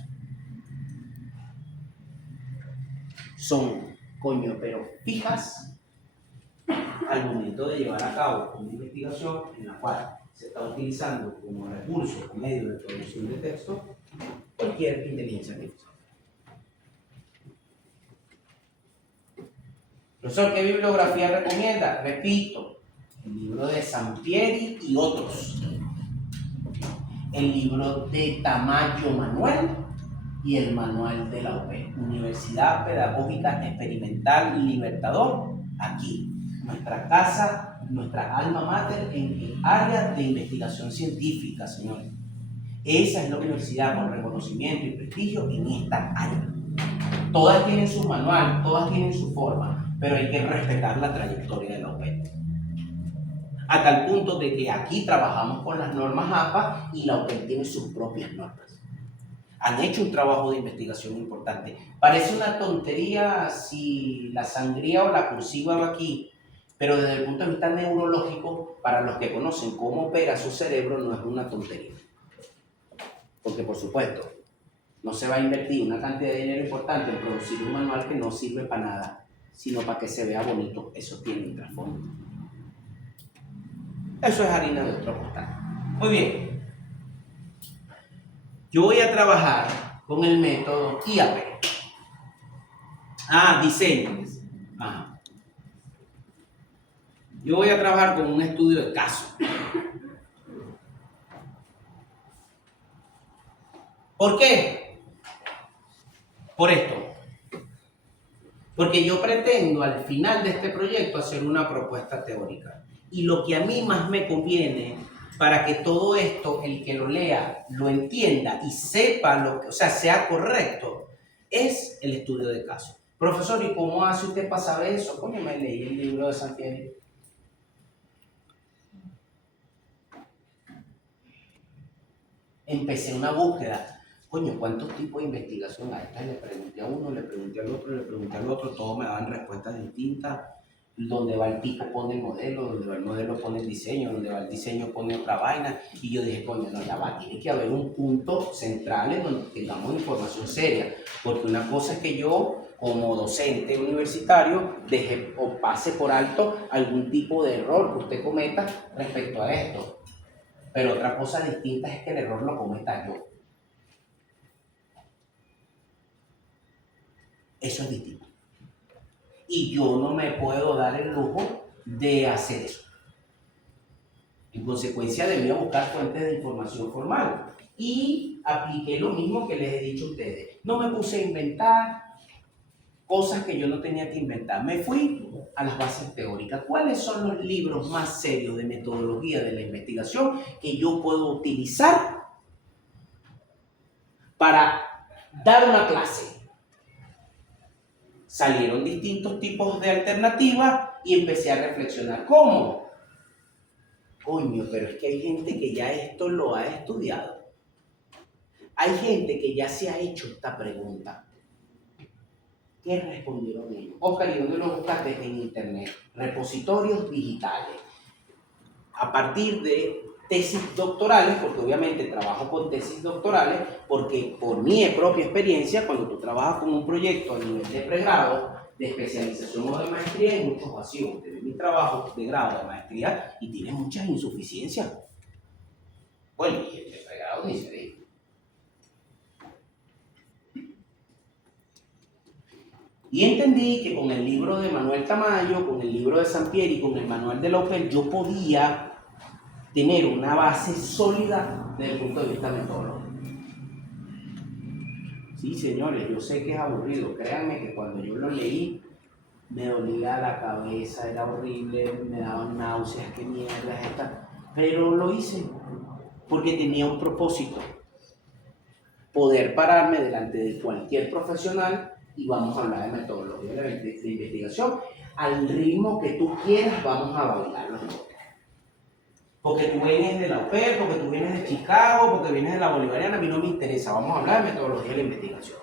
son, coño, pero fijas al momento de llevar a cabo una investigación en la cual se está utilizando como recurso, como medio de producción de texto, cualquier inteligencia artificial. Profesor, ¿qué bibliografía recomienda? Repito, el libro de Sampieri y otros. El libro de Tamayo Manuel y el manual de la UP, Universidad Pedagógica Experimental Libertador, aquí, nuestra casa, nuestra alma mater en el área de investigación científica, señores. Esa es la universidad con reconocimiento y prestigio en esta área. Todas tienen su manual, todas tienen su forma, pero hay que respetar la trayectoria de la UP. A tal punto de que aquí trabajamos con las normas APA y la UP tiene sus propias normas. Han hecho un trabajo de investigación importante. Parece una tontería si la sangría o la cursiva va aquí, pero desde el punto de vista neurológico, para los que conocen cómo opera su cerebro, no es una tontería. Porque, por supuesto, no se va a invertir una cantidad de dinero importante en producir un manual que no sirve para nada, sino para que se vea bonito. Eso tiene un trasfondo. Eso es harina de otro costal. Muy bien. Yo voy a trabajar con el método IAP. Diseño. Ajá. Yo voy a trabajar con un estudio de caso. ¿Por qué? Por esto. Porque yo pretendo al final de este proyecto hacer una propuesta teórica. Y lo que a mí más me conviene para que todo esto, el que lo lea, lo entienda y sepa lo que, o sea, sea correcto, es el estudio de caso. Profesor, ¿y cómo hace usted para saber eso? Coño, me leí el libro de Sampieri. Empecé una búsqueda. Coño, ¿cuántos tipos de investigación hay? Entonces le pregunté a uno, le pregunté al otro, le pregunté al otro, todos me daban respuestas distintas. Donde va el tipo pone el modelo, donde va el modelo pone el diseño, donde va el diseño pone otra vaina. Y yo dije, coño, no, ya va, tiene que haber un punto central en donde tengamos información seria. Porque una cosa es que yo, como docente universitario, deje o pase por alto algún tipo de error que usted cometa respecto a esto. Pero otra cosa distinta es que el error lo cometa yo. Eso es distinto. Y yo no me puedo dar el lujo de hacer eso. En consecuencia, debía buscar fuentes de información formal. Y apliqué lo mismo que les he dicho a ustedes. No me puse a inventar cosas que yo no tenía que inventar. Me fui a las bases teóricas. ¿Cuáles son los libros más serios de metodología de la investigación que yo puedo utilizar para dar una clase? Salieron distintos tipos de alternativas y empecé a reflexionar. ¿Cómo? Coño, pero es que hay gente que ya esto lo ha estudiado. Hay gente que ya se ha hecho esta pregunta. ¿Qué respondieron ellos? Oscar, ¿y dónde lo buscaste? En internet. Repositorios digitales. A partir de tesis doctorales, porque obviamente trabajo con tesis doctorales, porque por mi propia experiencia, cuando tú trabajas con un proyecto a nivel de pregrado, de especialización o de maestría, hay muchos vacíos. Tienes mi trabajo de grado, de maestría, y tienes muchas insuficiencias. Bueno, y el de pregrado ni se dice. Y entendí que con el libro de Manuel Tamayo, con el libro de Sampieri, con el manual de Lauper, yo podía tener una base sólida desde el punto de vista metodológico. Sí, señores, yo sé que es aburrido. Créanme que cuando yo lo leí, me dolía la cabeza, era horrible, me daban náuseas, qué mierda es esta. Pero lo hice porque tenía un propósito. Poder pararme delante de cualquier profesional y vamos a hablar de metodología de investigación. Al ritmo que tú quieras, vamos a bailar los dos. Porque tú vienes de la UPER, porque tú vienes de Chicago, porque vienes de la Bolivariana, a mí no me interesa. Vamos a hablar de metodología de la investigación.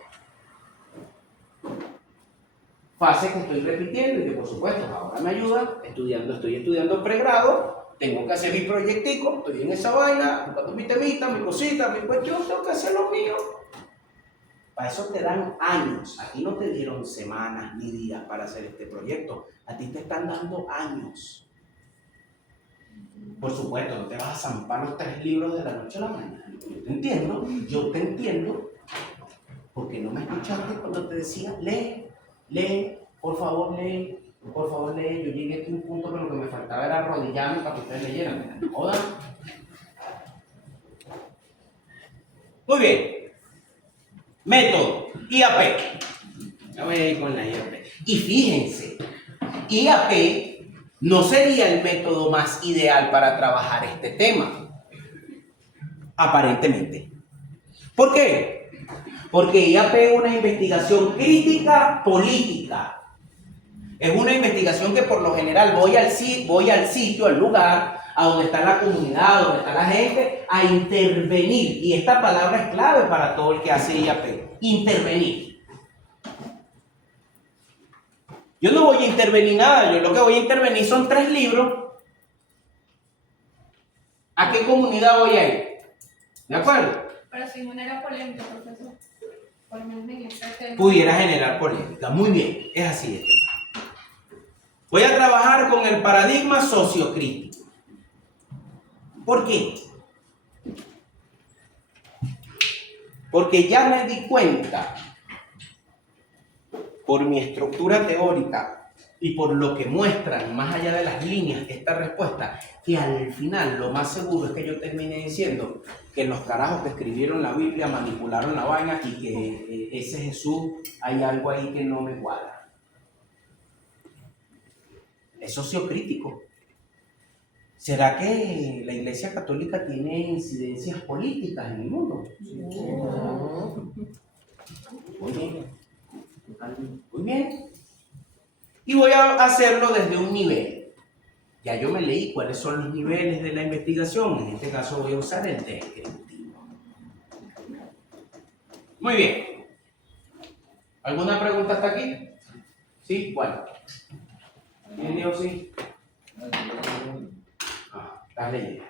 Fase que estoy repitiendo y que por supuesto ahora me ayuda, estoy estudiando pregrado, tengo que hacer mi proyectico, estoy en esa vaina, buscando mi temita, mi cosita, mi cuestión, tengo que hacer lo mío. Para eso te dan años. A ti no te dieron semanas ni días para hacer este proyecto. A ti te están dando años. Por supuesto, no te vas a zampar los 3 libros de la noche a la mañana. Yo te entiendo, porque no me escuchaste cuando te decía, lee, por favor lee. Yo llegué aquí a un punto que lo que me faltaba era arrodillarme para que ustedes leyeran. ¿Me jodan? Muy bien. Método, IAP. Ya voy a ir con la IAP. Y fíjense, IAP no sería el método más ideal para trabajar este tema. Aparentemente. ¿Por qué? Porque IAP es una investigación crítica política. Es una investigación que por lo general voy al sitio, al lugar, a donde está la comunidad, donde está la gente, a intervenir. Y esta palabra es clave para todo el que hace IAP. Intervenir. Yo no voy a intervenir nada, yo lo que voy a intervenir son 3 libros. ¿A qué comunidad voy a ir? ¿De acuerdo? Pero si genera polémica, profesor. Por lo menos en este tema. Pudiera generar polémica. Muy bien, es así. Voy a trabajar con el paradigma sociocrítico. ¿Por qué? Porque ya me di cuenta, por mi estructura teórica y por lo que muestran más allá de las líneas esta respuesta, que al final lo más seguro es que yo termine diciendo que los carajos que escribieron la Biblia manipularon la vaina y que ese Jesús hay algo ahí que no me cuadra. Es sociocrítico. ¿Será que la Iglesia Católica tiene incidencias políticas en el mundo? Muy bien. Muy bien. Y voy a hacerlo desde un nivel. Ya yo me leí cuáles son los niveles de la investigación. En este caso voy a usar el descriptivo. Muy bien. ¿Alguna pregunta hasta aquí? ¿Sí? ¿Cuál? ¿Quién dijo sí? Estás leyendo.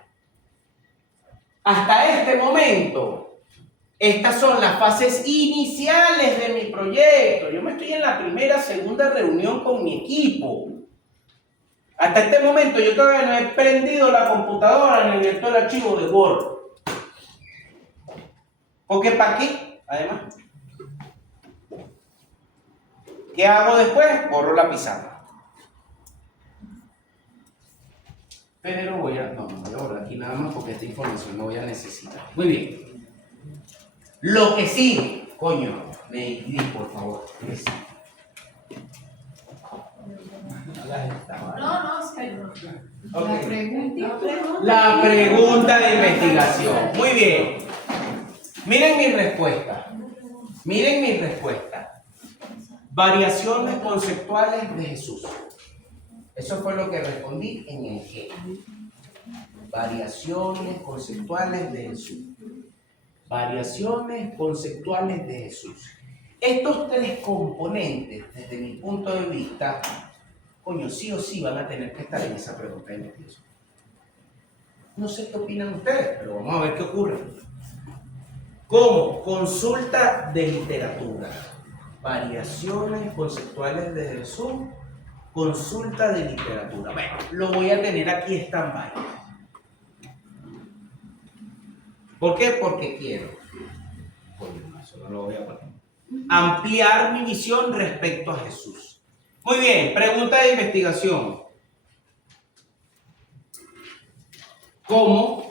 Hasta este momento, estas son las fases iniciales de mi proyecto. Yo me estoy en la primera, segunda reunión con mi equipo. Hasta este momento yo todavía no he prendido la computadora ni abierto el archivo de Word. Porque ¿para qué? Además, ¿qué hago después? Borro la pizarra. pero voy a borrar aquí nada más porque esta información la voy a necesitar. Muy bien. Lo que sí, coño, di por favor. Es. No, sí. Ok. La pregunta. La pregunta de investigación. Muy bien. Miren mi respuesta. Miren mi respuesta. Variaciones conceptuales de Jesús. Eso fue lo que respondí en el G. Variaciones conceptuales de Jesús. Variaciones conceptuales de Jesús. Estos tres componentes, desde mi punto de vista, coño, sí o sí van a tener que estar en esa pregunta de investigación. No sé qué opinan ustedes, pero vamos a ver qué ocurre. ¿Cómo? Consulta de literatura. Variaciones conceptuales de Jesús. Consulta de literatura. Bueno, lo voy a tener aquí stand-by. ¿Por qué? Porque quiero. Coño, no, eso no lo voy a poner. Ampliar mi visión respecto a Jesús. Muy bien, pregunta de investigación. ¿Cómo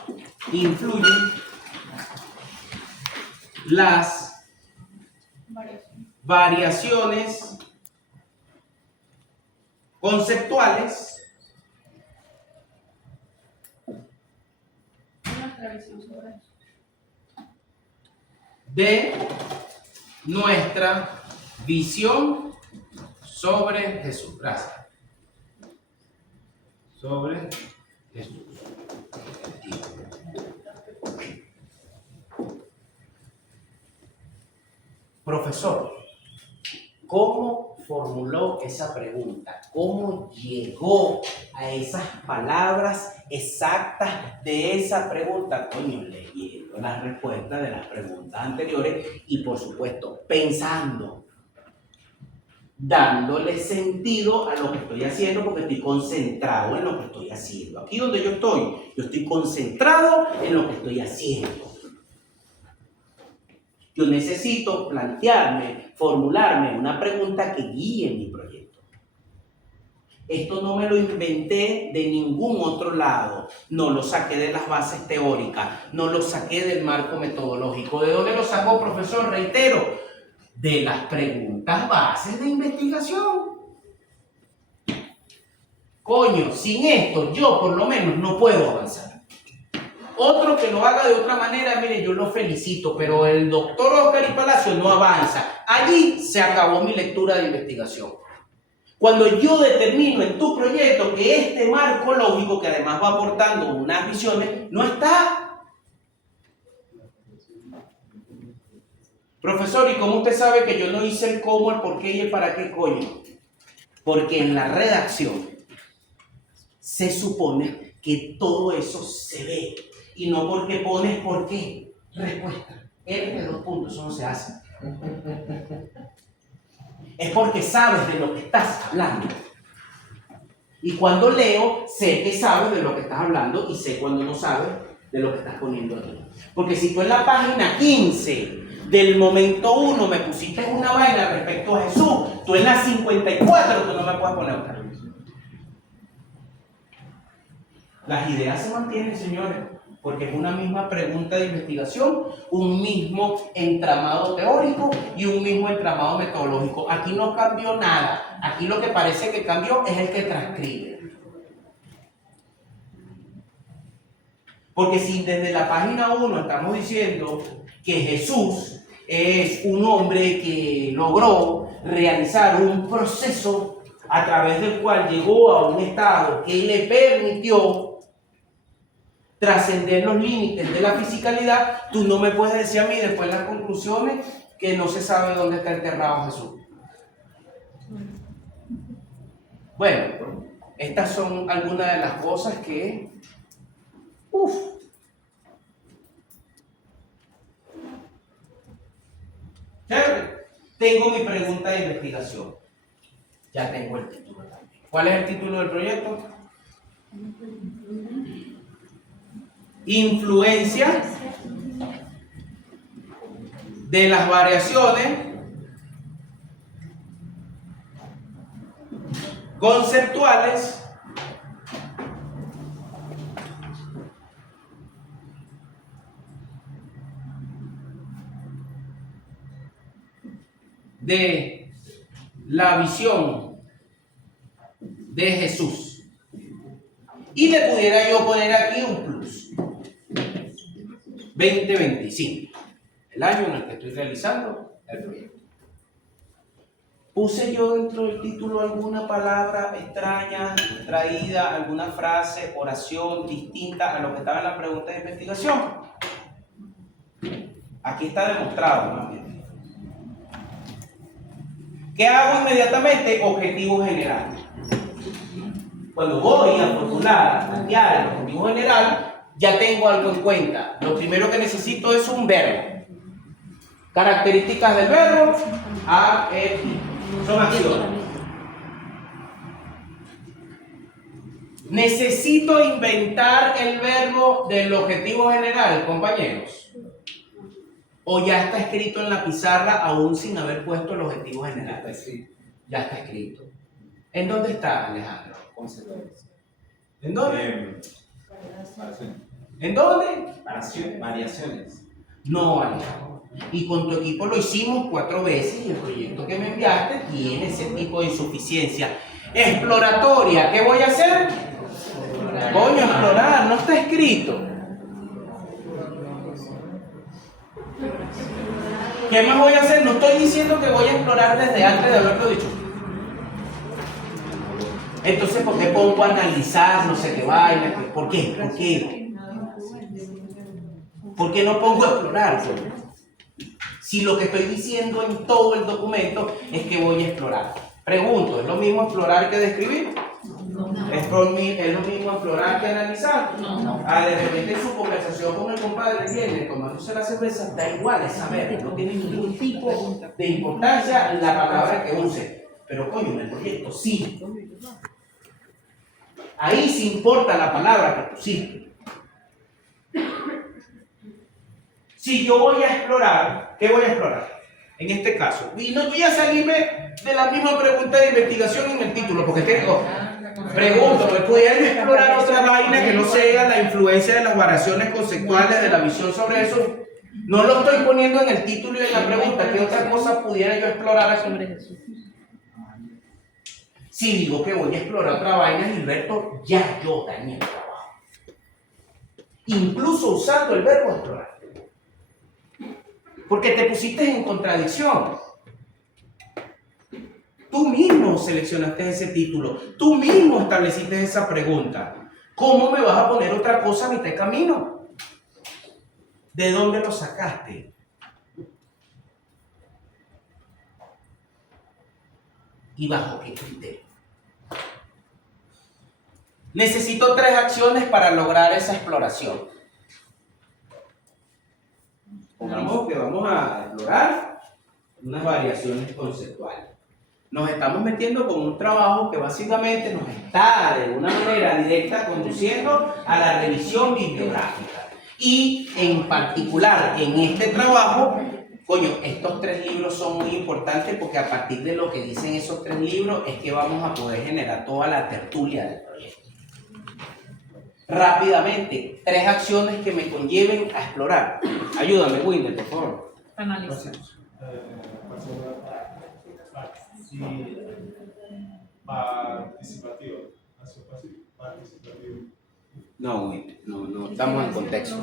influyen las variaciones conceptuales Nuestra visión sobre eso. de nuestra visión sobre Jesús? Gracias. Sobre Jesús. Profesor, ¿cómo formuló esa pregunta? ¿Cómo llegó a esas palabras exactas de esa pregunta? Coño, leyendo las respuestas de las preguntas anteriores y, por supuesto, pensando, dándole sentido a lo que estoy haciendo porque estoy concentrado en lo que estoy haciendo. Aquí donde yo estoy concentrado en lo que estoy haciendo. Yo necesito plantearme, formularme una pregunta que guíe mi proyecto. Esto no me lo inventé de ningún otro lado. No lo saqué de las bases teóricas, no lo saqué del marco metodológico. ¿De dónde lo sacó, profesor? Reitero, de las preguntas bases de investigación. Coño, sin esto yo por lo menos no puedo avanzar. Otro que lo haga de otra manera, mire, yo lo felicito, pero el doctor Oscar y Palacio no avanza. Allí se acabó mi lectura de investigación. Cuando yo determino en tu proyecto que este marco lógico, que además va aportando unas visiones, no está. Profesor, ¿y cómo usted sabe que yo no hice el cómo, el por qué y el para qué, coño? Porque en la redacción se supone que todo eso se ve. Y no porque pones por qué. Respuesta. R de 2 puntos, eso no se hace. Es porque sabes de lo que estás hablando. Y cuando leo, sé que sabes de lo que estás hablando y sé cuando no sabes de lo que estás poniendo aquí. Porque si tú en la página 15 del momento 1 me pusiste una vaina respecto a Jesús, tú en la 54 tú no me puedes poner otra. Las ideas se mantienen, señores, porque es una misma pregunta de investigación, un mismo entramado teórico y un mismo entramado metodológico. Aquí no cambió nada. Aquí lo que parece que cambió es el que transcribe. Porque si desde la página 1 estamos diciendo que Jesús es un hombre que logró realizar un proceso a través del cual llegó a un estado que le permitió trascender los límites de la fisicalidad, tú no me puedes decir a mí después en las conclusiones que no se sabe dónde está enterrado Jesús. Bueno, estas son algunas de las cosas que... Chévere. Tengo mi pregunta de investigación. Ya tengo el título también. ¿Cuál es el título del proyecto? Influencia de las variaciones conceptuales de la visión de Jesús. Y le pudiera yo poner aquí un plus. 2025, el año en el que estoy realizando el proyecto. ¿Puse yo dentro del título alguna palabra extraña, traída, alguna frase, oración distinta a lo que estaba en la pregunta de investigación? Aquí está demostrado, ¿no? ¿Qué hago inmediatamente? Objetivo general. Cuando voy a formular, a plantear el objetivo general, ya tengo algo en cuenta. Lo primero que necesito es un verbo. Características del verbo, son acciones. Necesito inventar el verbo del objetivo general, compañeros. O ya está escrito en la pizarra aún sin haber puesto el objetivo general. Ya está escrito. ¿En dónde está, Alejandro? ¿En dónde? ¿En dónde? Variaciones. No, Alejandro. Y con tu equipo lo hicimos 4 veces y el proyecto que me enviaste tiene ese tipo de insuficiencia. Exploratoria, ¿qué voy a hacer? Coño, explorar, no está escrito. ¿Qué más voy a hacer? No estoy diciendo que voy a explorar desde antes de haberlo dicho. Entonces, ¿por qué pongo a analizar, no sé qué vaina? ¿Por qué? ¿Por qué? ¿Por qué no pongo a explorar? Si lo que estoy diciendo en todo el documento es que voy a explorar. Pregunto, ¿es lo mismo explorar que describir? ¿Es lo mismo explorar que analizar? De repente en su conversación con el compadre viene tomándose la cerveza, da igual, es saber, no tiene ningún tipo de importancia la palabra que use. Pero coño, en el proyecto sí. Ahí sí importa la palabra que pusiste. Si yo voy a explorar, ¿qué voy a explorar? En este caso, y no voy a salirme de la misma pregunta de investigación en el título, porque tengo, pregunto, ¿me pudiera explorar otra vaina que no sea la influencia de las variaciones conceptuales de la visión sobre eso? No lo estoy poniendo en el título y en la pregunta, ¿qué otra cosa pudiera yo explorar sobre Jesús? Si digo que voy a explorar otra vaina, Gilberto, ya yo dañé el trabajo. Incluso usando el verbo explorar. Porque te pusiste en contradicción. Tú mismo seleccionaste ese título. Tú mismo estableciste esa pregunta. ¿Cómo me vas a poner otra cosa a mitad de camino? ¿De dónde lo sacaste? ¿Y bajo qué criterio? Necesito 3 acciones para lograr esa exploración. Pongamos que vamos a explorar unas variaciones conceptuales. Nos estamos metiendo con un trabajo que básicamente nos está de una manera directa conduciendo a la revisión bibliográfica. Y en particular en este trabajo, coño, estos 3 libros son muy importantes porque a partir de lo que dicen esos 3 libros es que vamos a poder generar toda la tertulia del proyecto. Rápidamente, 3 acciones que me conlleven a explorar. Ayúdame, Wilder, por favor. Analizar. Participativo. Participativo. No, Wilder, no estamos en contexto.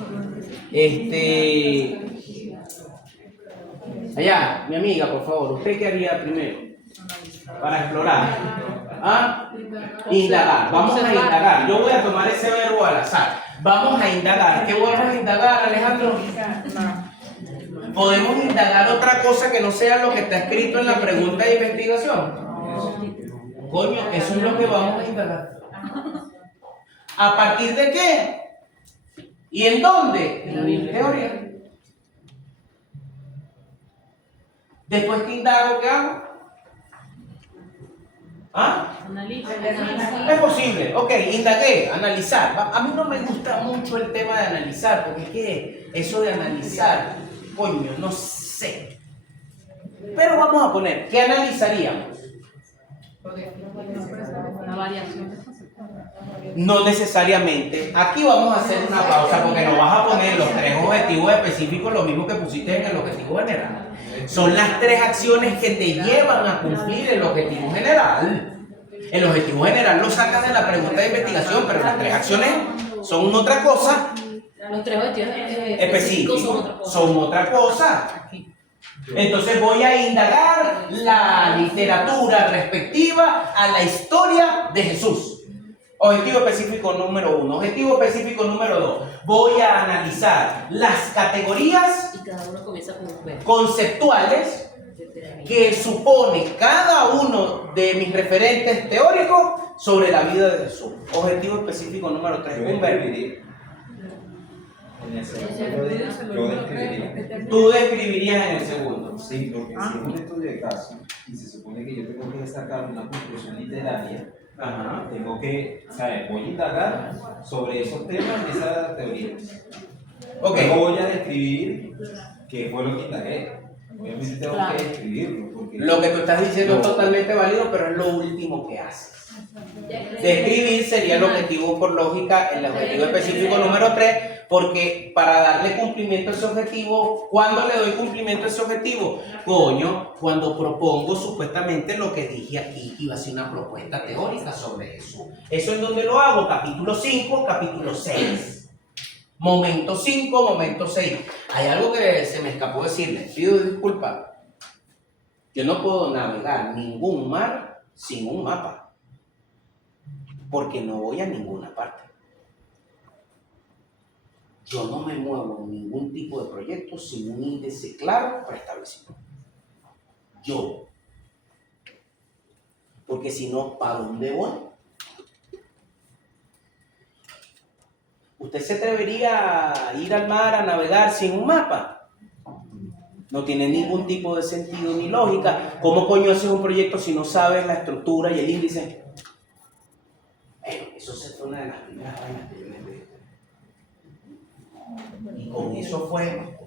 Allá, mi amiga, por favor, ¿usted qué haría primero? Para explorar. ¿Ah? Indagar. Vamos a indagar. Yo voy a tomar ese verbo al azar. Vamos a indagar. ¿Qué vamos a indagar, Alejandro? ¿Podemos indagar otra cosa que no sea lo que está escrito en la pregunta de investigación? Coño, eso es lo que vamos a indagar. ¿A partir de qué? ¿Y en dónde? En la teoría. Después que indago, ¿qué hago? ¿Ah? Es posible, ok, indagué, analizar. A mí no me gusta mucho el tema de analizar, porque es que eso de analizar, coño, no sé. Pero vamos a poner, ¿qué analizaríamos? La variación. No necesariamente. Aquí vamos a hacer una pausa porque no vas a poner los 3 objetivos específicos, lo mismo que pusiste en el objetivo general. Son las 3 acciones que te llevan a cumplir el objetivo general. El objetivo general lo sacas de la pregunta de investigación, pero las 3 acciones son otra cosa. Los 3 objetivos Específicos son otra cosa. Entonces voy a indagar la literatura respectiva a la historia de Jesús. Objetivo específico número 1. Objetivo específico número 2. Voy a analizar las categorías y cada uno comienza con un verbo conceptuales que supone cada uno de mis referentes teóricos sobre la vida de Jesús. Objetivo específico número 3. Un verbo. En el segundo yo describiría. Tú describirías en el segundo. Sí, porque si es un estudio de caso y se supone que yo tengo que sacar una conclusión literaria, Ajá. tengo que, ¿sabes? Voy a indagar sobre esos temas en esa teoría. Ok. Luego voy a describir qué fue lo que indagué. Obviamente tengo que describirlo. Porque Lo que tú estás diciendo es totalmente válido, pero es lo último que haces. Describir sería el objetivo por lógica, el objetivo específico número 3, porque para darle cumplimiento a ese objetivo, ¿cuándo le doy cumplimiento a ese objetivo? Coño, cuando propongo supuestamente lo que dije aquí, que iba a ser una propuesta teórica sobre Jesús. ¿Eso es donde lo hago? Capítulo 5, capítulo 6. Momento 5, momento 6. Hay algo que se me escapó decirles, pido disculpas. Yo no puedo navegar ningún mar sin un mapa, porque no voy a ninguna parte. Yo no me muevo en ningún tipo de proyecto sin un índice claro preestablecido. Yo. Porque si no, ¿para dónde voy? ¿Usted se atrevería a ir al mar a navegar sin un mapa? No tiene ningún tipo de sentido ni lógica. ¿Cómo coño haces un proyecto si no sabes la estructura y el índice? Bueno, eso fue una de las primeras vainas que yo les dije. Y con eso fue.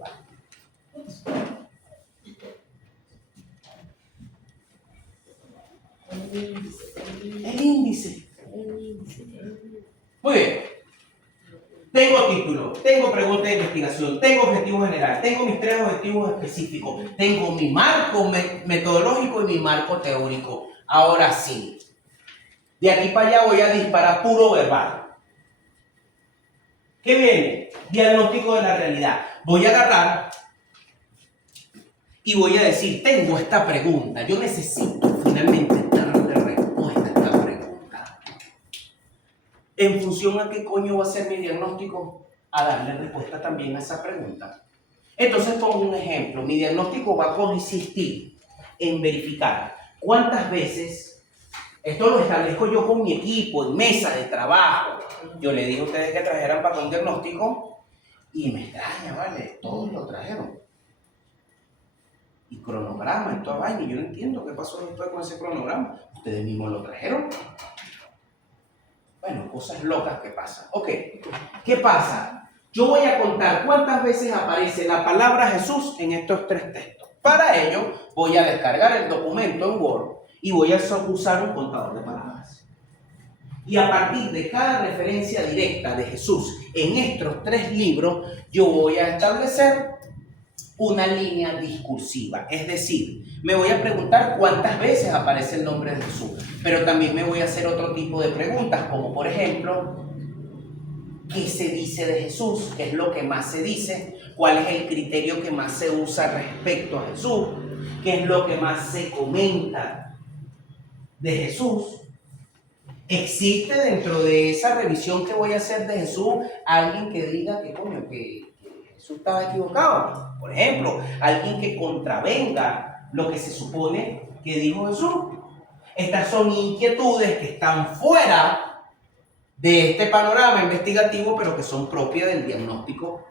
El índice. Muy bien. Tengo título, tengo pregunta de investigación, tengo objetivo general, tengo mis 3 objetivos específicos, tengo mi marco metodológico y mi marco teórico. Ahora sí, de aquí para allá voy a disparar puro verbal. ¿Qué viene? Diagnóstico de la realidad. Voy a agarrar y voy a decir, tengo esta pregunta, yo necesito finalmente darle respuesta a esta pregunta. ¿En función a qué coño va a ser mi diagnóstico? A darle respuesta también a esa pregunta. Entonces pongo un ejemplo. Mi diagnóstico va a consistir en verificar cuántas veces, esto lo establezco yo con mi equipo, en mesa de trabajo. Yo le dije a ustedes que trajeran para un diagnóstico y me extraña, ¿vale? Todos lo trajeron. Y cronograma y toda vaina. Yo no entiendo qué pasó después con ese cronograma. Ustedes mismos lo trajeron. Bueno, cosas locas que pasan. Ok, ¿qué pasa? Yo voy a contar cuántas veces aparece la palabra Jesús en estos 3 textos. Para ello, voy a descargar el documento en Word y voy a usar un contador de palabras. Y a partir de cada referencia directa de Jesús en estos 3 libros, yo voy a establecer una línea discursiva. Es decir, me voy a preguntar cuántas veces aparece el nombre de Jesús, pero también me voy a hacer otro tipo de preguntas, como por ejemplo, ¿qué se dice de Jesús? ¿Qué es lo que más se dice? ¿Cuál es el criterio que más se usa respecto a Jesús? ¿Qué es lo que más se comenta de Jesús? ¿Existe dentro de esa revisión que voy a hacer de Jesús alguien que diga que, coño, que Jesús estaba equivocado? Por ejemplo, alguien que contravenga lo que se supone que dijo Jesús. Estas son inquietudes que están fuera de este panorama investigativo, pero que son propias del diagnóstico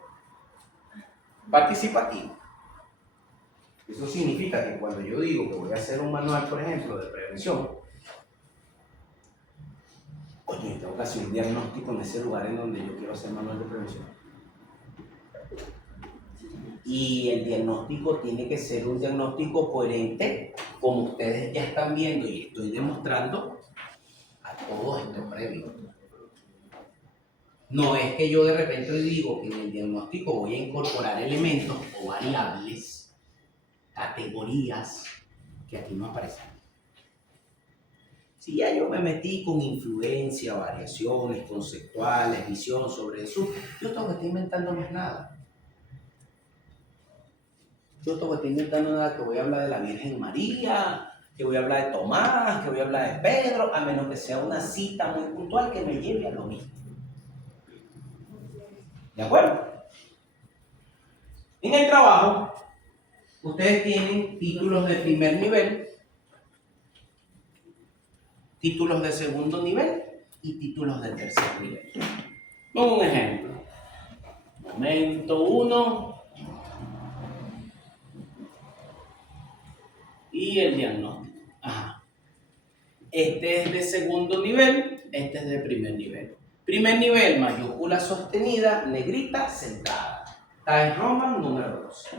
participativo. Eso significa que cuando yo digo que voy a hacer un manual, por ejemplo, de prevención, oye, tengo que hacer un diagnóstico en ese lugar en donde yo quiero hacer manual de prevención. Y el diagnóstico tiene que ser un diagnóstico coherente, como ustedes ya están viendo y estoy demostrando a todo esto previo. No es que yo de repente digo que en el diagnóstico voy a incorporar elementos o variables, categorías que aquí no aparecen. Si ya yo me metí con influencia, variaciones conceptuales, visión sobre Jesús, yo tengo que estar inventando más nada. Yo tengo que estar inventando nada que voy a hablar de la Virgen María, que voy a hablar de Tomás, que voy a hablar de Pedro, a menos que sea una cita muy puntual que me lleve a lo mismo. ¿De acuerdo? En el trabajo, ustedes tienen títulos de primer nivel, títulos de segundo nivel y títulos de tercer nivel. Pongo un ejemplo. Momento 1 y el diagnóstico. Ajá. Este es de segundo nivel, este es de primer nivel. Primer nivel, mayúscula sostenida, negrita, centrada. Times Roman número 2.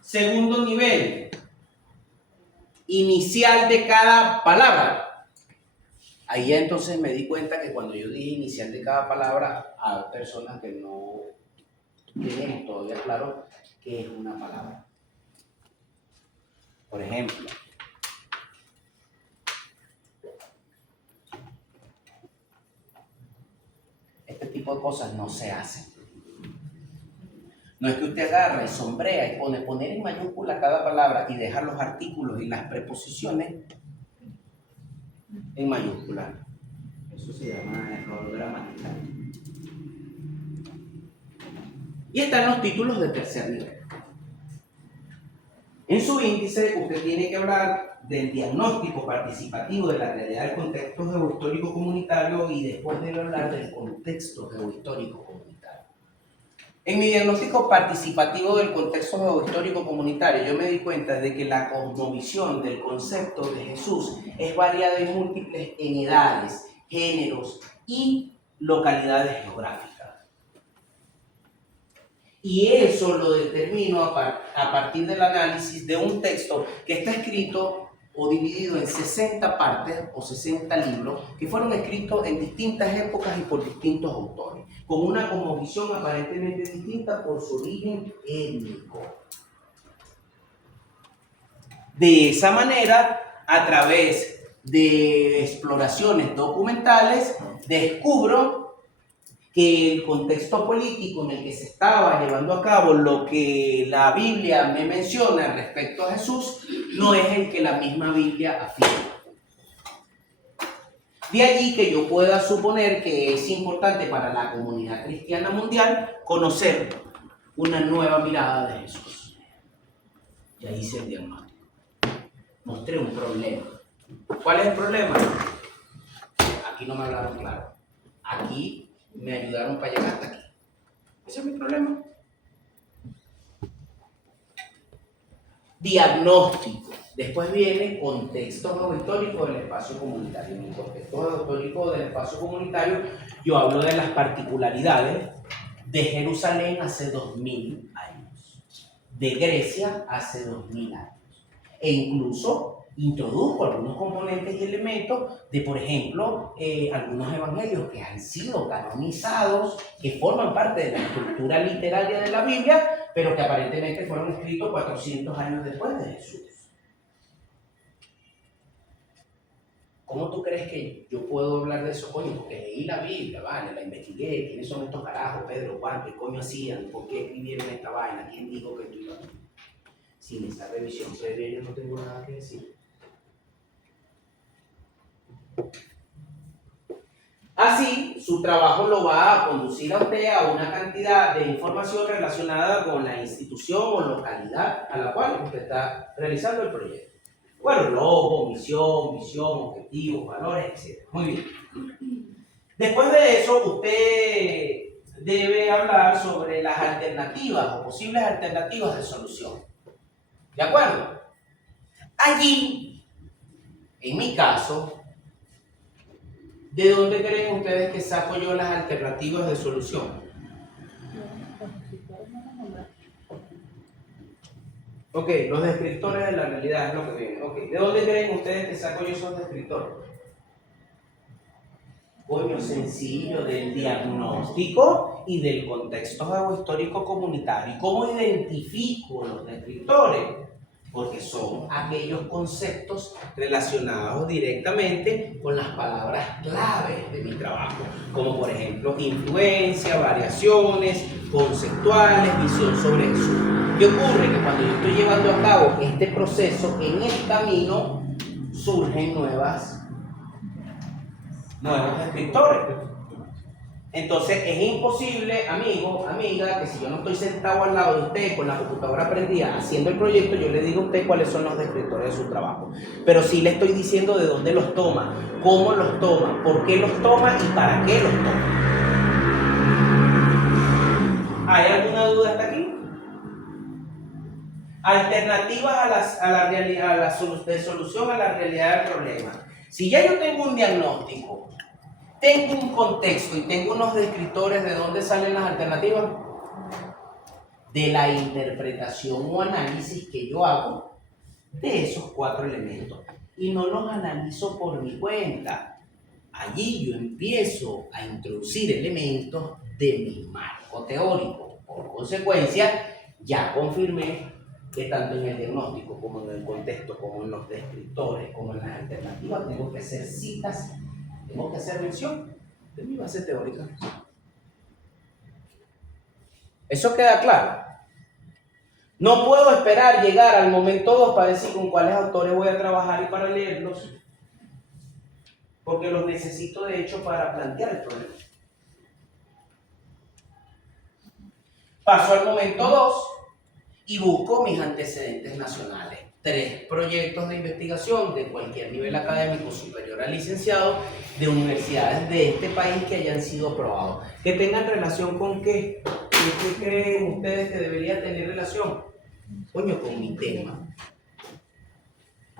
Segundo nivel, inicial de cada palabra. Ahí ya entonces me di cuenta que cuando yo dije inicial de cada palabra, hay personas que no tienen todavía claro qué es una palabra. Por ejemplo, este tipo de cosas no se hacen. No es que usted agarra y sombrea y poner en mayúscula cada palabra y dejar los artículos y las preposiciones en mayúscula. Eso se llama error gramatical. Y están los títulos de tercer nivel. En su índice, usted tiene que hablar del diagnóstico participativo de la realidad del contexto geohistórico comunitario y después debe hablar del contexto geohistórico comunitario. En mi diagnóstico participativo del contexto geohistórico comunitario, yo me di cuenta de que la cosmovisión del concepto de Jesús es variada y múltiple en edades, géneros y localidades geográficas. Y eso lo determino a partir del análisis de un texto que está escrito o dividido en 60 partes o 60 libros que fueron escritos en distintas épocas y por distintos autores, con una cosmovisión aparentemente distinta por su origen étnico. De esa manera, a través de exploraciones documentales, descubro que el contexto político en el que se estaba llevando a cabo lo que la Biblia me menciona respecto a Jesús no es el que la misma Biblia afirma. De allí que yo pueda suponer que es importante para la comunidad cristiana mundial conocer una nueva mirada de Jesús. Ya hice el diagnóstico. Mostré un problema. ¿Cuál es el problema? Aquí no me hablaron claro. Aquí me ayudaron para llegar hasta aquí. Ese es mi problema. Diagnóstico. Después viene contexto geohistórico del espacio comunitario. En el contexto geohistórico del espacio comunitario, yo hablo de las particularidades de Jerusalén hace 2000 años, de Grecia hace 2000 años, e incluso introduzco algunos componentes y elementos de, por ejemplo, algunos evangelios que han sido canonizados, que forman parte de la estructura literaria de la Biblia, pero que aparentemente fueron escritos 400 años después de Jesús. ¿Cómo tú crees que yo puedo hablar de eso? Coño, porque leí la Biblia, vale, la investigué, quiénes son estos carajos, Pedro, Juan, qué coño hacían, por qué escribieron esta vaina, quién dijo que esto iba a... Sin esa revisión previa yo no tengo nada que decir. Así, su trabajo lo va a conducir a usted a una cantidad de información relacionada con la institución o localidad a la cual usted está realizando el proyecto. Bueno, logo, misión, visión, objetivos, valores, etc. Muy bien. Después de eso, usted debe hablar sobre las alternativas o posibles alternativas de solución. ¿De acuerdo? Allí, en mi caso, ¿de dónde creen ustedes que saco yo las alternativas de solución? Ok, los descriptores de la realidad es lo que viene. Ok, ¿de dónde creen ustedes que saco yo esos descriptores? coño, sencillo del diagnóstico y del contexto geohistórico comunitario. ¿Y cómo identifico los descriptores? Porque son aquellos conceptos relacionados directamente con las palabras clave de mi trabajo, como por ejemplo influencia, variaciones, conceptuales, visión sobre eso. ¿Qué ocurre? Que cuando yo estoy llevando a cabo este proceso, en el camino surgen nuevos descriptores. Entonces es imposible, amigo, amiga, que si yo no estoy sentado al lado de usted con la computadora prendida haciendo el proyecto, yo le digo a usted cuáles son los descriptores de su trabajo. Pero sí le estoy diciendo de dónde los toma, cómo los toma, por qué los toma y para qué los toma. ¿Hay alguna duda hasta aquí? Alternativas de solución a la realidad del problema. Si ya yo tengo un diagnóstico, tengo un contexto y tengo unos descriptores de dónde salen las alternativas, de la interpretación o análisis que yo hago de esos 4 elementos. Y no los analizo por mi cuenta. Allí yo empiezo a introducir elementos de mi marco teórico. Por consecuencia, ya confirmé que tanto en el diagnóstico como en el contexto, como en los descriptores, como en las alternativas, tengo que hacer citas, tengo que hacer mención de mi base teórica. ¿Eso queda claro? No puedo esperar llegar al momento 2 para decir con cuáles autores voy a trabajar y para leerlos, porque los necesito de hecho para plantear el problema. Paso al momento 2 y busco mis antecedentes nacionales. 3 proyectos de investigación de cualquier nivel académico superior al licenciado de universidades de este país que hayan sido aprobados. Que tengan relación con qué. ¿Qué creen ustedes que debería tener relación? Coño, con mi tema.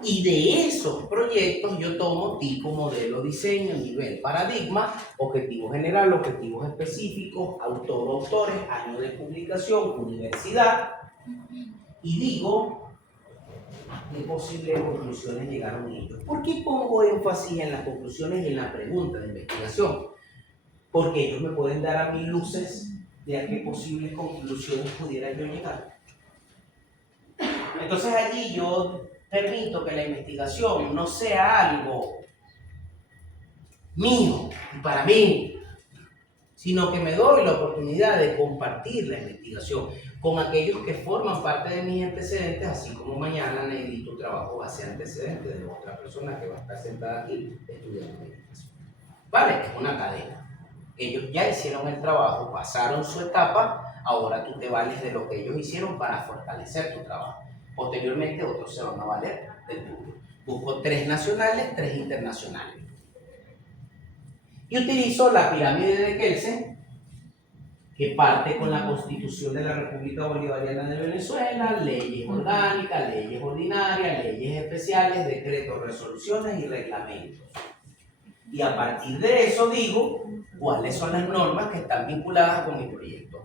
Y de esos proyectos yo tomo tipo, modelo, diseño, nivel, paradigma, objetivo general, objetivos específicos, autor, autores, año de publicación, universidad, y digo a qué posibles conclusiones llegaron ellos. ¿Por qué pongo énfasis en las conclusiones y en la pregunta de investigación? Porque ellos me pueden dar a mí luces de a qué posibles conclusiones pudiera yo llegar. Entonces allí yo permito que la investigación no sea algo mío y para mí, sino que me doy la oportunidad de compartir la investigación con aquellos que forman parte de mis antecedentes, así como mañana necesito trabajo base antecedentes de otra persona que va a estar sentada aquí estudiando investigación. Vale, es una cadena. Ellos ya hicieron el trabajo, pasaron su etapa, ahora tú te vales de lo que ellos hicieron para fortalecer tu trabajo. Posteriormente otros se van a valer del tuyo. Busco 3 nacionales, 3 internacionales. Y utilizo la pirámide de Kelsen, que parte con la Constitución de la República Bolivariana de Venezuela, leyes orgánicas, leyes ordinarias, leyes especiales, decretos, resoluciones y reglamentos. Y a partir de eso digo cuáles son las normas que están vinculadas con mi proyecto.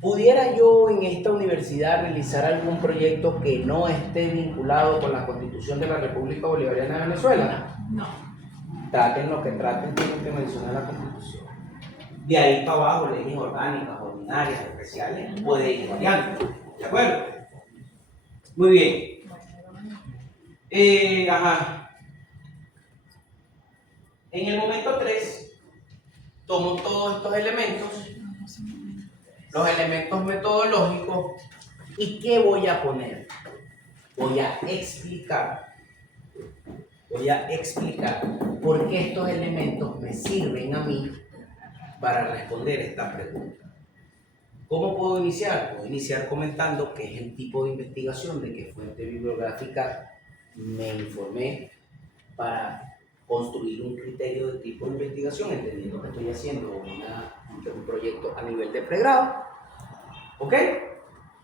¿Pudiera yo en esta universidad realizar algún proyecto que no esté vinculado con la Constitución de la República Bolivariana de Venezuela? No. Traten lo que traten, tienen que mencionar la Constitución. De ahí para abajo, leyes orgánicas, ordinarias, especiales, puede ir variando. ¿De acuerdo? Muy bien. En el momento 3, tomo todos estos elementos, los elementos metodológicos, ¿y qué voy a poner? Voy a explicar por qué estos elementos me sirven a mí para responder esta pregunta. ¿Cómo puedo iniciar? Puedo iniciar comentando qué es el tipo de investigación, de qué fuente bibliográfica me informé para construir un criterio de tipo de investigación, entendiendo que estoy haciendo un proyecto a nivel de pregrado. ¿Ok?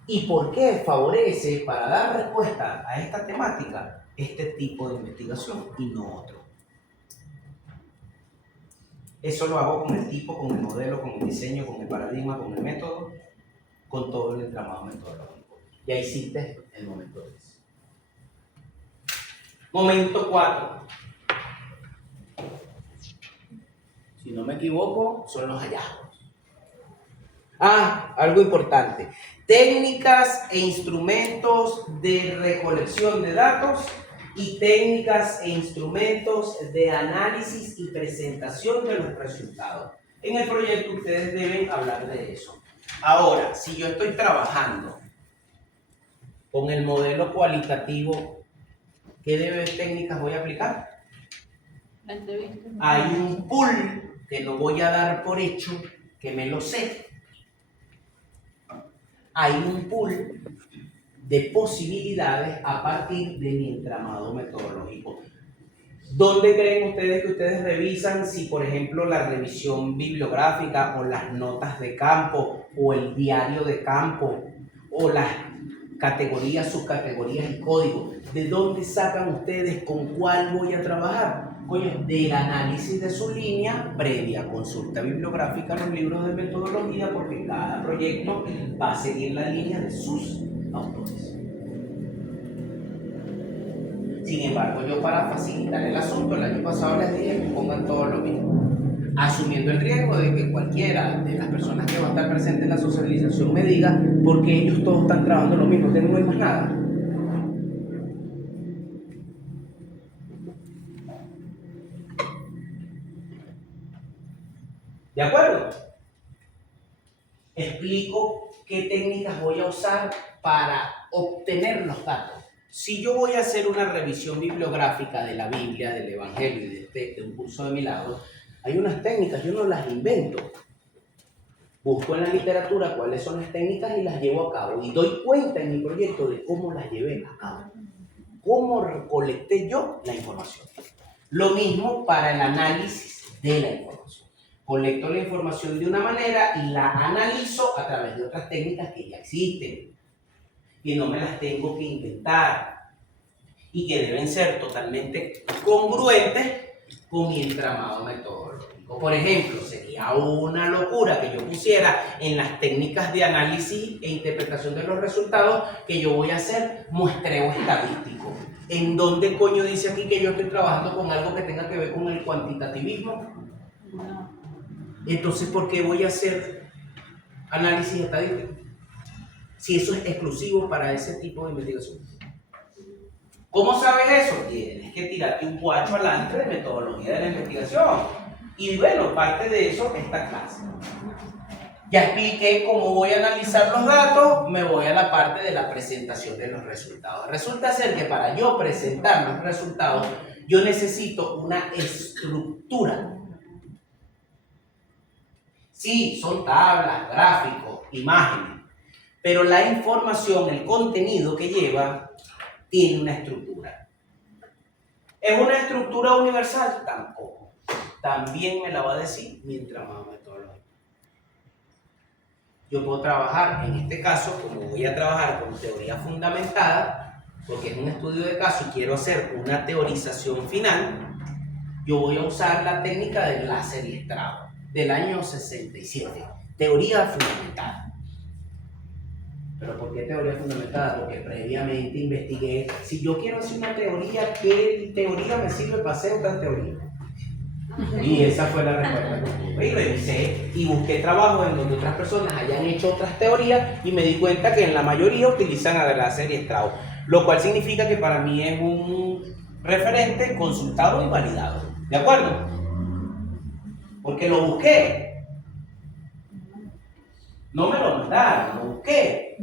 ¿Y por qué favorece para dar respuesta a esta temática este tipo de investigación y no otro? Eso lo hago con el tipo, con el modelo, con el diseño, con el paradigma, con el método, con todo el entramado metodológico. Y ahí hiciste el momento 3. Momento 4. Si no me equivoco, son los hallazgos. Ah, algo importante. Técnicas e instrumentos de recolección de datos y técnicas e instrumentos de análisis y presentación de los resultados. En el proyecto ustedes deben hablar de eso. Ahora, si yo estoy trabajando con el modelo cualitativo, ¿qué técnicas voy a aplicar? La entrevista. Hay un pool que no voy a dar por hecho, que me lo sé. Hay un pool de posibilidades a partir de mi entramado metodológico. ¿Dónde creen ustedes que ustedes revisan si, por ejemplo, la revisión bibliográfica o las notas de campo o el diario de campo o las categorías, subcategorías y códigos? ¿De dónde sacan ustedes con cuál voy a trabajar? Coño, del análisis de su línea previa consulta bibliográfica en los libros de metodología, porque cada proyecto va a seguir la línea de sus autores. Sin embargo, yo para facilitar el asunto, el año pasado les dije que pongan todo lo mismo, asumiendo el riesgo de que cualquiera de las personas que va a estar presente en la socialización me diga porque ellos todos están trabajando lo mismo, que no hay más nada. ¿De acuerdo? Explico qué técnicas voy a usar para obtener los datos. Si yo voy a hacer una revisión bibliográfica de la Biblia, del Evangelio y de un curso de milagros, hay unas técnicas, yo no las invento. Busco en la literatura cuáles son las técnicas y las llevo a cabo. Y doy cuenta en mi proyecto de cómo las llevé a cabo. Cómo recolecté yo la información. Lo mismo para el análisis de la información. Colecto la información de una manera y la analizo a través de otras técnicas que ya existen, que no me las tengo que inventar y que deben ser totalmente congruentes con mi entramado metodológico. Por ejemplo, sería una locura que yo pusiera en las técnicas de análisis e interpretación de los resultados que yo voy a hacer muestreo estadístico. ¿En dónde coño dice aquí que yo estoy trabajando con algo que tenga que ver con el cuantitativismo? No. Entonces, ¿por qué voy a hacer análisis estadístico? Si eso es exclusivo para ese tipo de investigación. ¿Cómo sabes eso? Tienes que tirarte un guacho adelante de metodología de la investigación. Y bueno, parte de eso es esta clase. Ya expliqué cómo voy a analizar los datos, me voy a la parte de la presentación de los resultados. Resulta ser que para yo presentar los resultados, yo necesito una estructura. Sí, son tablas, gráficos, imágenes, pero la información, el contenido que lleva, tiene una estructura. ¿Es una estructura universal? Tampoco. También me la va a decir mi entramado metodológico. Yo puedo trabajar, en este caso, como voy a trabajar con teoría fundamentada, porque es un estudio de caso y quiero hacer una teorización final, yo voy a usar la técnica del láser y estrado del año 67, teoría fundamentada. ¿Pero por qué teoría fundamentada? Porque previamente investigué, si yo quiero hacer una teoría, ¿qué teoría me sirve para hacer otra teoría? Y esa fue la respuesta que tuve. Y revisé y busqué trabajos en donde otras personas hayan hecho otras teorías y me di cuenta que en la mayoría utilizan a láser y estrado, lo cual significa que para mí es un referente consultado y validado. ¿De acuerdo? Porque lo busqué. No me lo mandaron, lo busqué.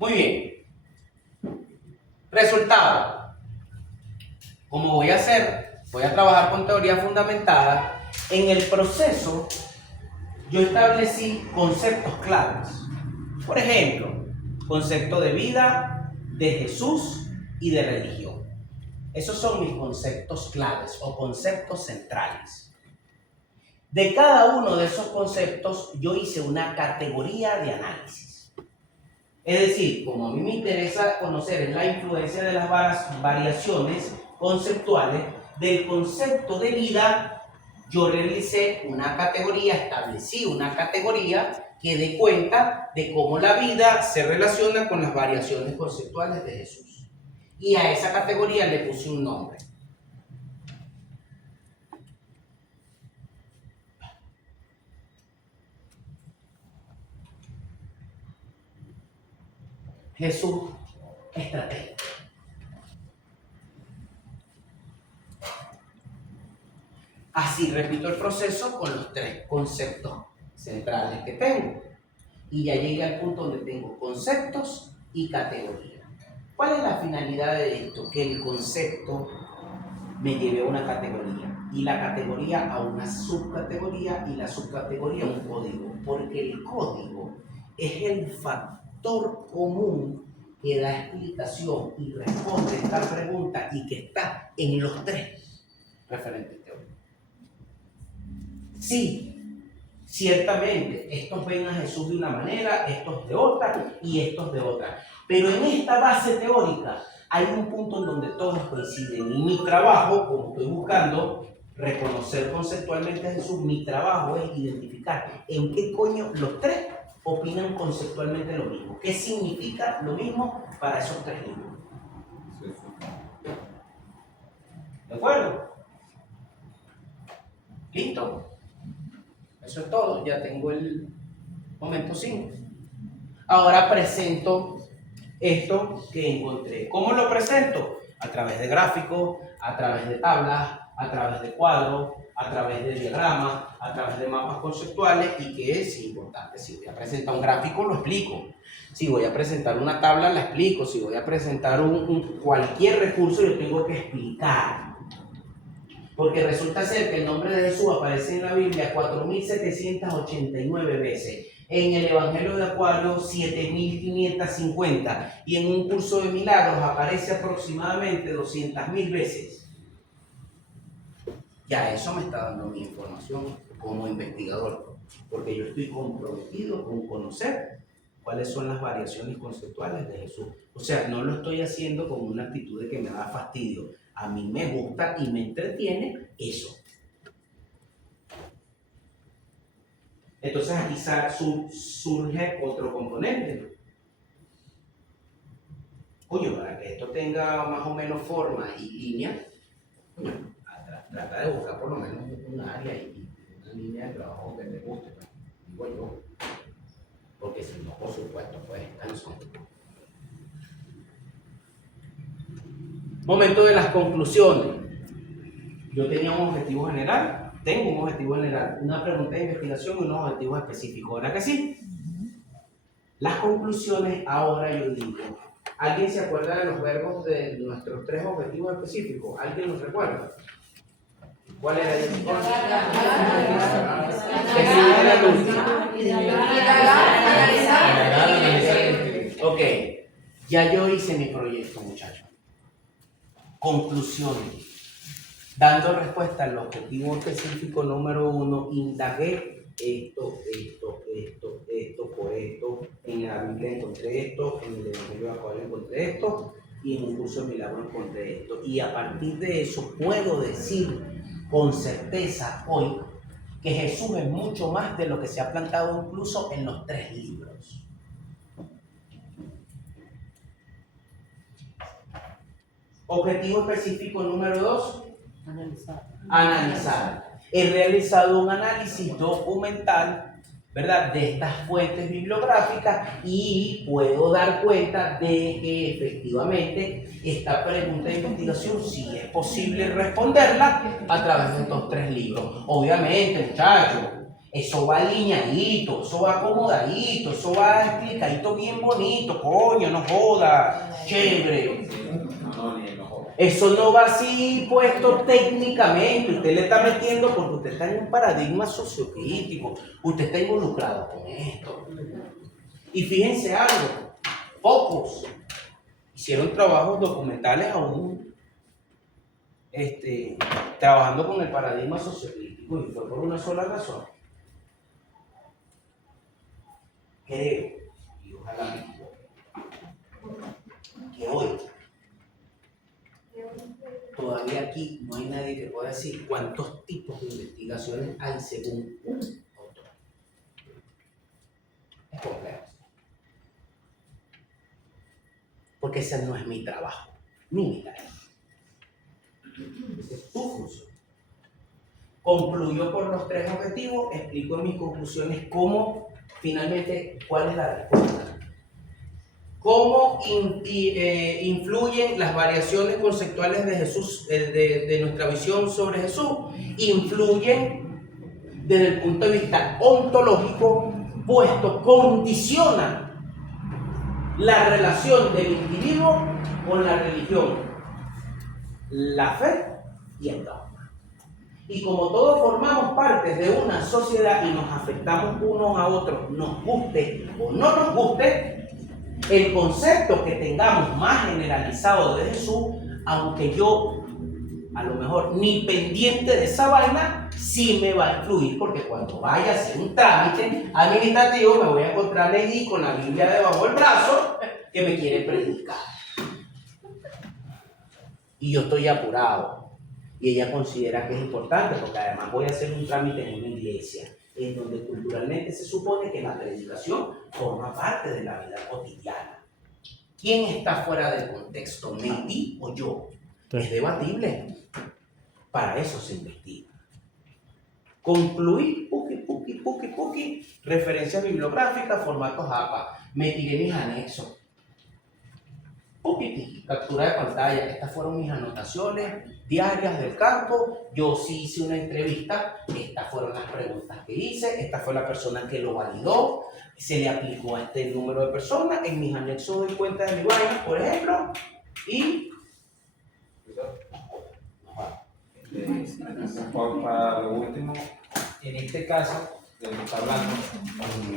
Muy bien. Resultado. ¿Cómo voy a hacer? Voy a trabajar con teoría fundamentada. En el proceso, yo establecí conceptos claves. Por ejemplo, concepto de vida, de Jesús y de religión. Esos son mis conceptos claves o conceptos centrales. De cada uno de esos conceptos yo hice una categoría de análisis. Es decir, como a mí me interesa conocer la influencia de las variaciones conceptuales del concepto de vida, yo realicé una categoría, establecí una categoría que dé cuenta de cómo la vida se relaciona con las variaciones conceptuales de Jesús. Y a esa categoría le puse un nombre. Jesús estratégico. Así repito el proceso con los tres conceptos centrales que tengo. Y ya llegué al punto donde tengo conceptos y categorías. ¿Cuál es la finalidad de esto? Que el concepto me lleve a una categoría y la categoría a una subcategoría y la subcategoría a un código. Porque el código es el factor común que da explicación y responde esta pregunta y que está en los tres referentes teóricos. Sí, ciertamente, estos ven a Jesús de una manera, estos de otra y estos de otra. Pero en esta base teórica hay un punto en donde todos coinciden. Y mi trabajo, como estoy buscando reconocer conceptualmente a Jesús, mi trabajo es identificar en qué coño los tres opinan conceptualmente lo mismo. ¿Qué significa lo mismo para esos tres libros? ¿De acuerdo? ¿Listo? Eso es todo, ya tengo el momento 5. Ahora presento esto que encontré. ¿Cómo lo presento? A través de gráficos, a través de tablas, a través de cuadros, a través de diagramas, a través de mapas conceptuales y que es importante. Si voy a presentar un gráfico, lo explico. Si voy a presentar una tabla, la explico. Si voy a presentar cualquier recurso, yo tengo que explicar. Porque resulta ser que el nombre de Jesús aparece en la Biblia 4.789 veces, en el Evangelio de Acuario 7.550 y en un curso de milagros aparece aproximadamente 200.000 veces. Ya eso me está dando mi información como investigador, porque yo estoy comprometido con conocer cuáles son las variaciones conceptuales de Jesús. O sea, no lo estoy haciendo con una actitud de que me da fastidio. A mí me gusta y me entretiene eso. Entonces aquí surge otro componente. Coño, para que esto tenga más o menos forma y línea, coño, trata de buscar por lo menos un área y una línea de trabajo que te guste, digo yo. Porque si no, por supuesto, pues canso. Momento de las conclusiones. Yo tenía un objetivo general, tengo un objetivo general, una pregunta de investigación y unos objetivos específicos. ¿Verdad que sí? Las conclusiones, ahora yo digo, ¿alguien se acuerda de los verbos de nuestros tres objetivos específicos? ¿Alguien los recuerda? ¿Cuál era el Ok, ya yo hice mi proyecto, muchachos. Conclusiones. Dando respuesta al objetivo específico número 1, indagué esto, por esto. En la Biblia encontré esto, en el Evangelio de Acuario encontré esto, y en un curso de milagros encontré esto. Y a partir de eso puedo decir con certeza hoy que Jesús es mucho más de lo que se ha plantado incluso en los tres libros. Objetivo específico número 2. Analizar. He realizado un análisis documental, ¿verdad?, de estas fuentes bibliográficas y puedo dar cuenta de que efectivamente esta pregunta de investigación sí es posible responderla a través de estos tres libros. Obviamente, muchachos, eso va alineadito, eso va acomodadito, eso va explicadito bien bonito, coño, no joda, chévere. Eso no va así puesto técnicamente, usted le está metiendo porque usted está en un paradigma sociocrítico, usted está involucrado con esto. Y fíjense algo, pocos hicieron trabajos documentales aún trabajando con el paradigma sociocrítico y fue por una sola razón. Creo, y ojalá me equivoque, que hoy todavía aquí no hay nadie que pueda decir cuántos tipos de investigaciones hay según un autor. Es complejo. Porque ese no es mi trabajo, ni mi tarea. Esa es tu función. Concluyo por los tres objetivos, explico en mis conclusiones cómo, finalmente, cuál es la respuesta. ¿Cómo influyen las variaciones conceptuales de Jesús, de nuestra visión sobre Jesús? Influyen desde el punto de vista ontológico, puesto condiciona la relación del individuo con la religión, la fe y el dogma. Y como todos formamos parte de una sociedad y nos afectamos unos a otros, nos guste o no nos guste, el concepto que tengamos más generalizado de Jesús, aunque yo a lo mejor ni pendiente de esa vaina, sí me va a influir, porque cuando vaya a hacer un trámite administrativo me voy a encontrar allí con la Biblia debajo del brazo que me quiere predicar. Y yo estoy apurado. Y ella considera que es importante, porque además voy a hacer un trámite en una iglesia, en donde culturalmente se supone que la predicación forma parte de la vida cotidiana. ¿Quién está fuera del contexto, Mendy o yo? Es debatible. Para eso se investiga. Concluí, puki, referencias bibliográficas, formatos APA. Me tiré mis anexos. Captura de pantalla. Estas fueron mis anotaciones diarias del campo. Yo sí hice una entrevista. Estas fueron las preguntas que hice. Esta fue la persona que lo validó. Se le aplicó a este número de personas. En mis anexos doy cuenta de mi vaina, por ejemplo. Y para lo último, en este caso, de lo que está hablando,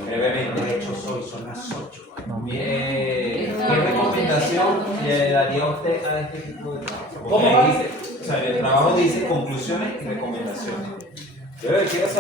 brevemente, de hecho son las 8. ¿qué recomendación le daría a usted a este tipo de trabajo? ¿Cómo va? Dice, o sea, el trabajo dice conclusiones y recomendaciones. Yo lo que quiero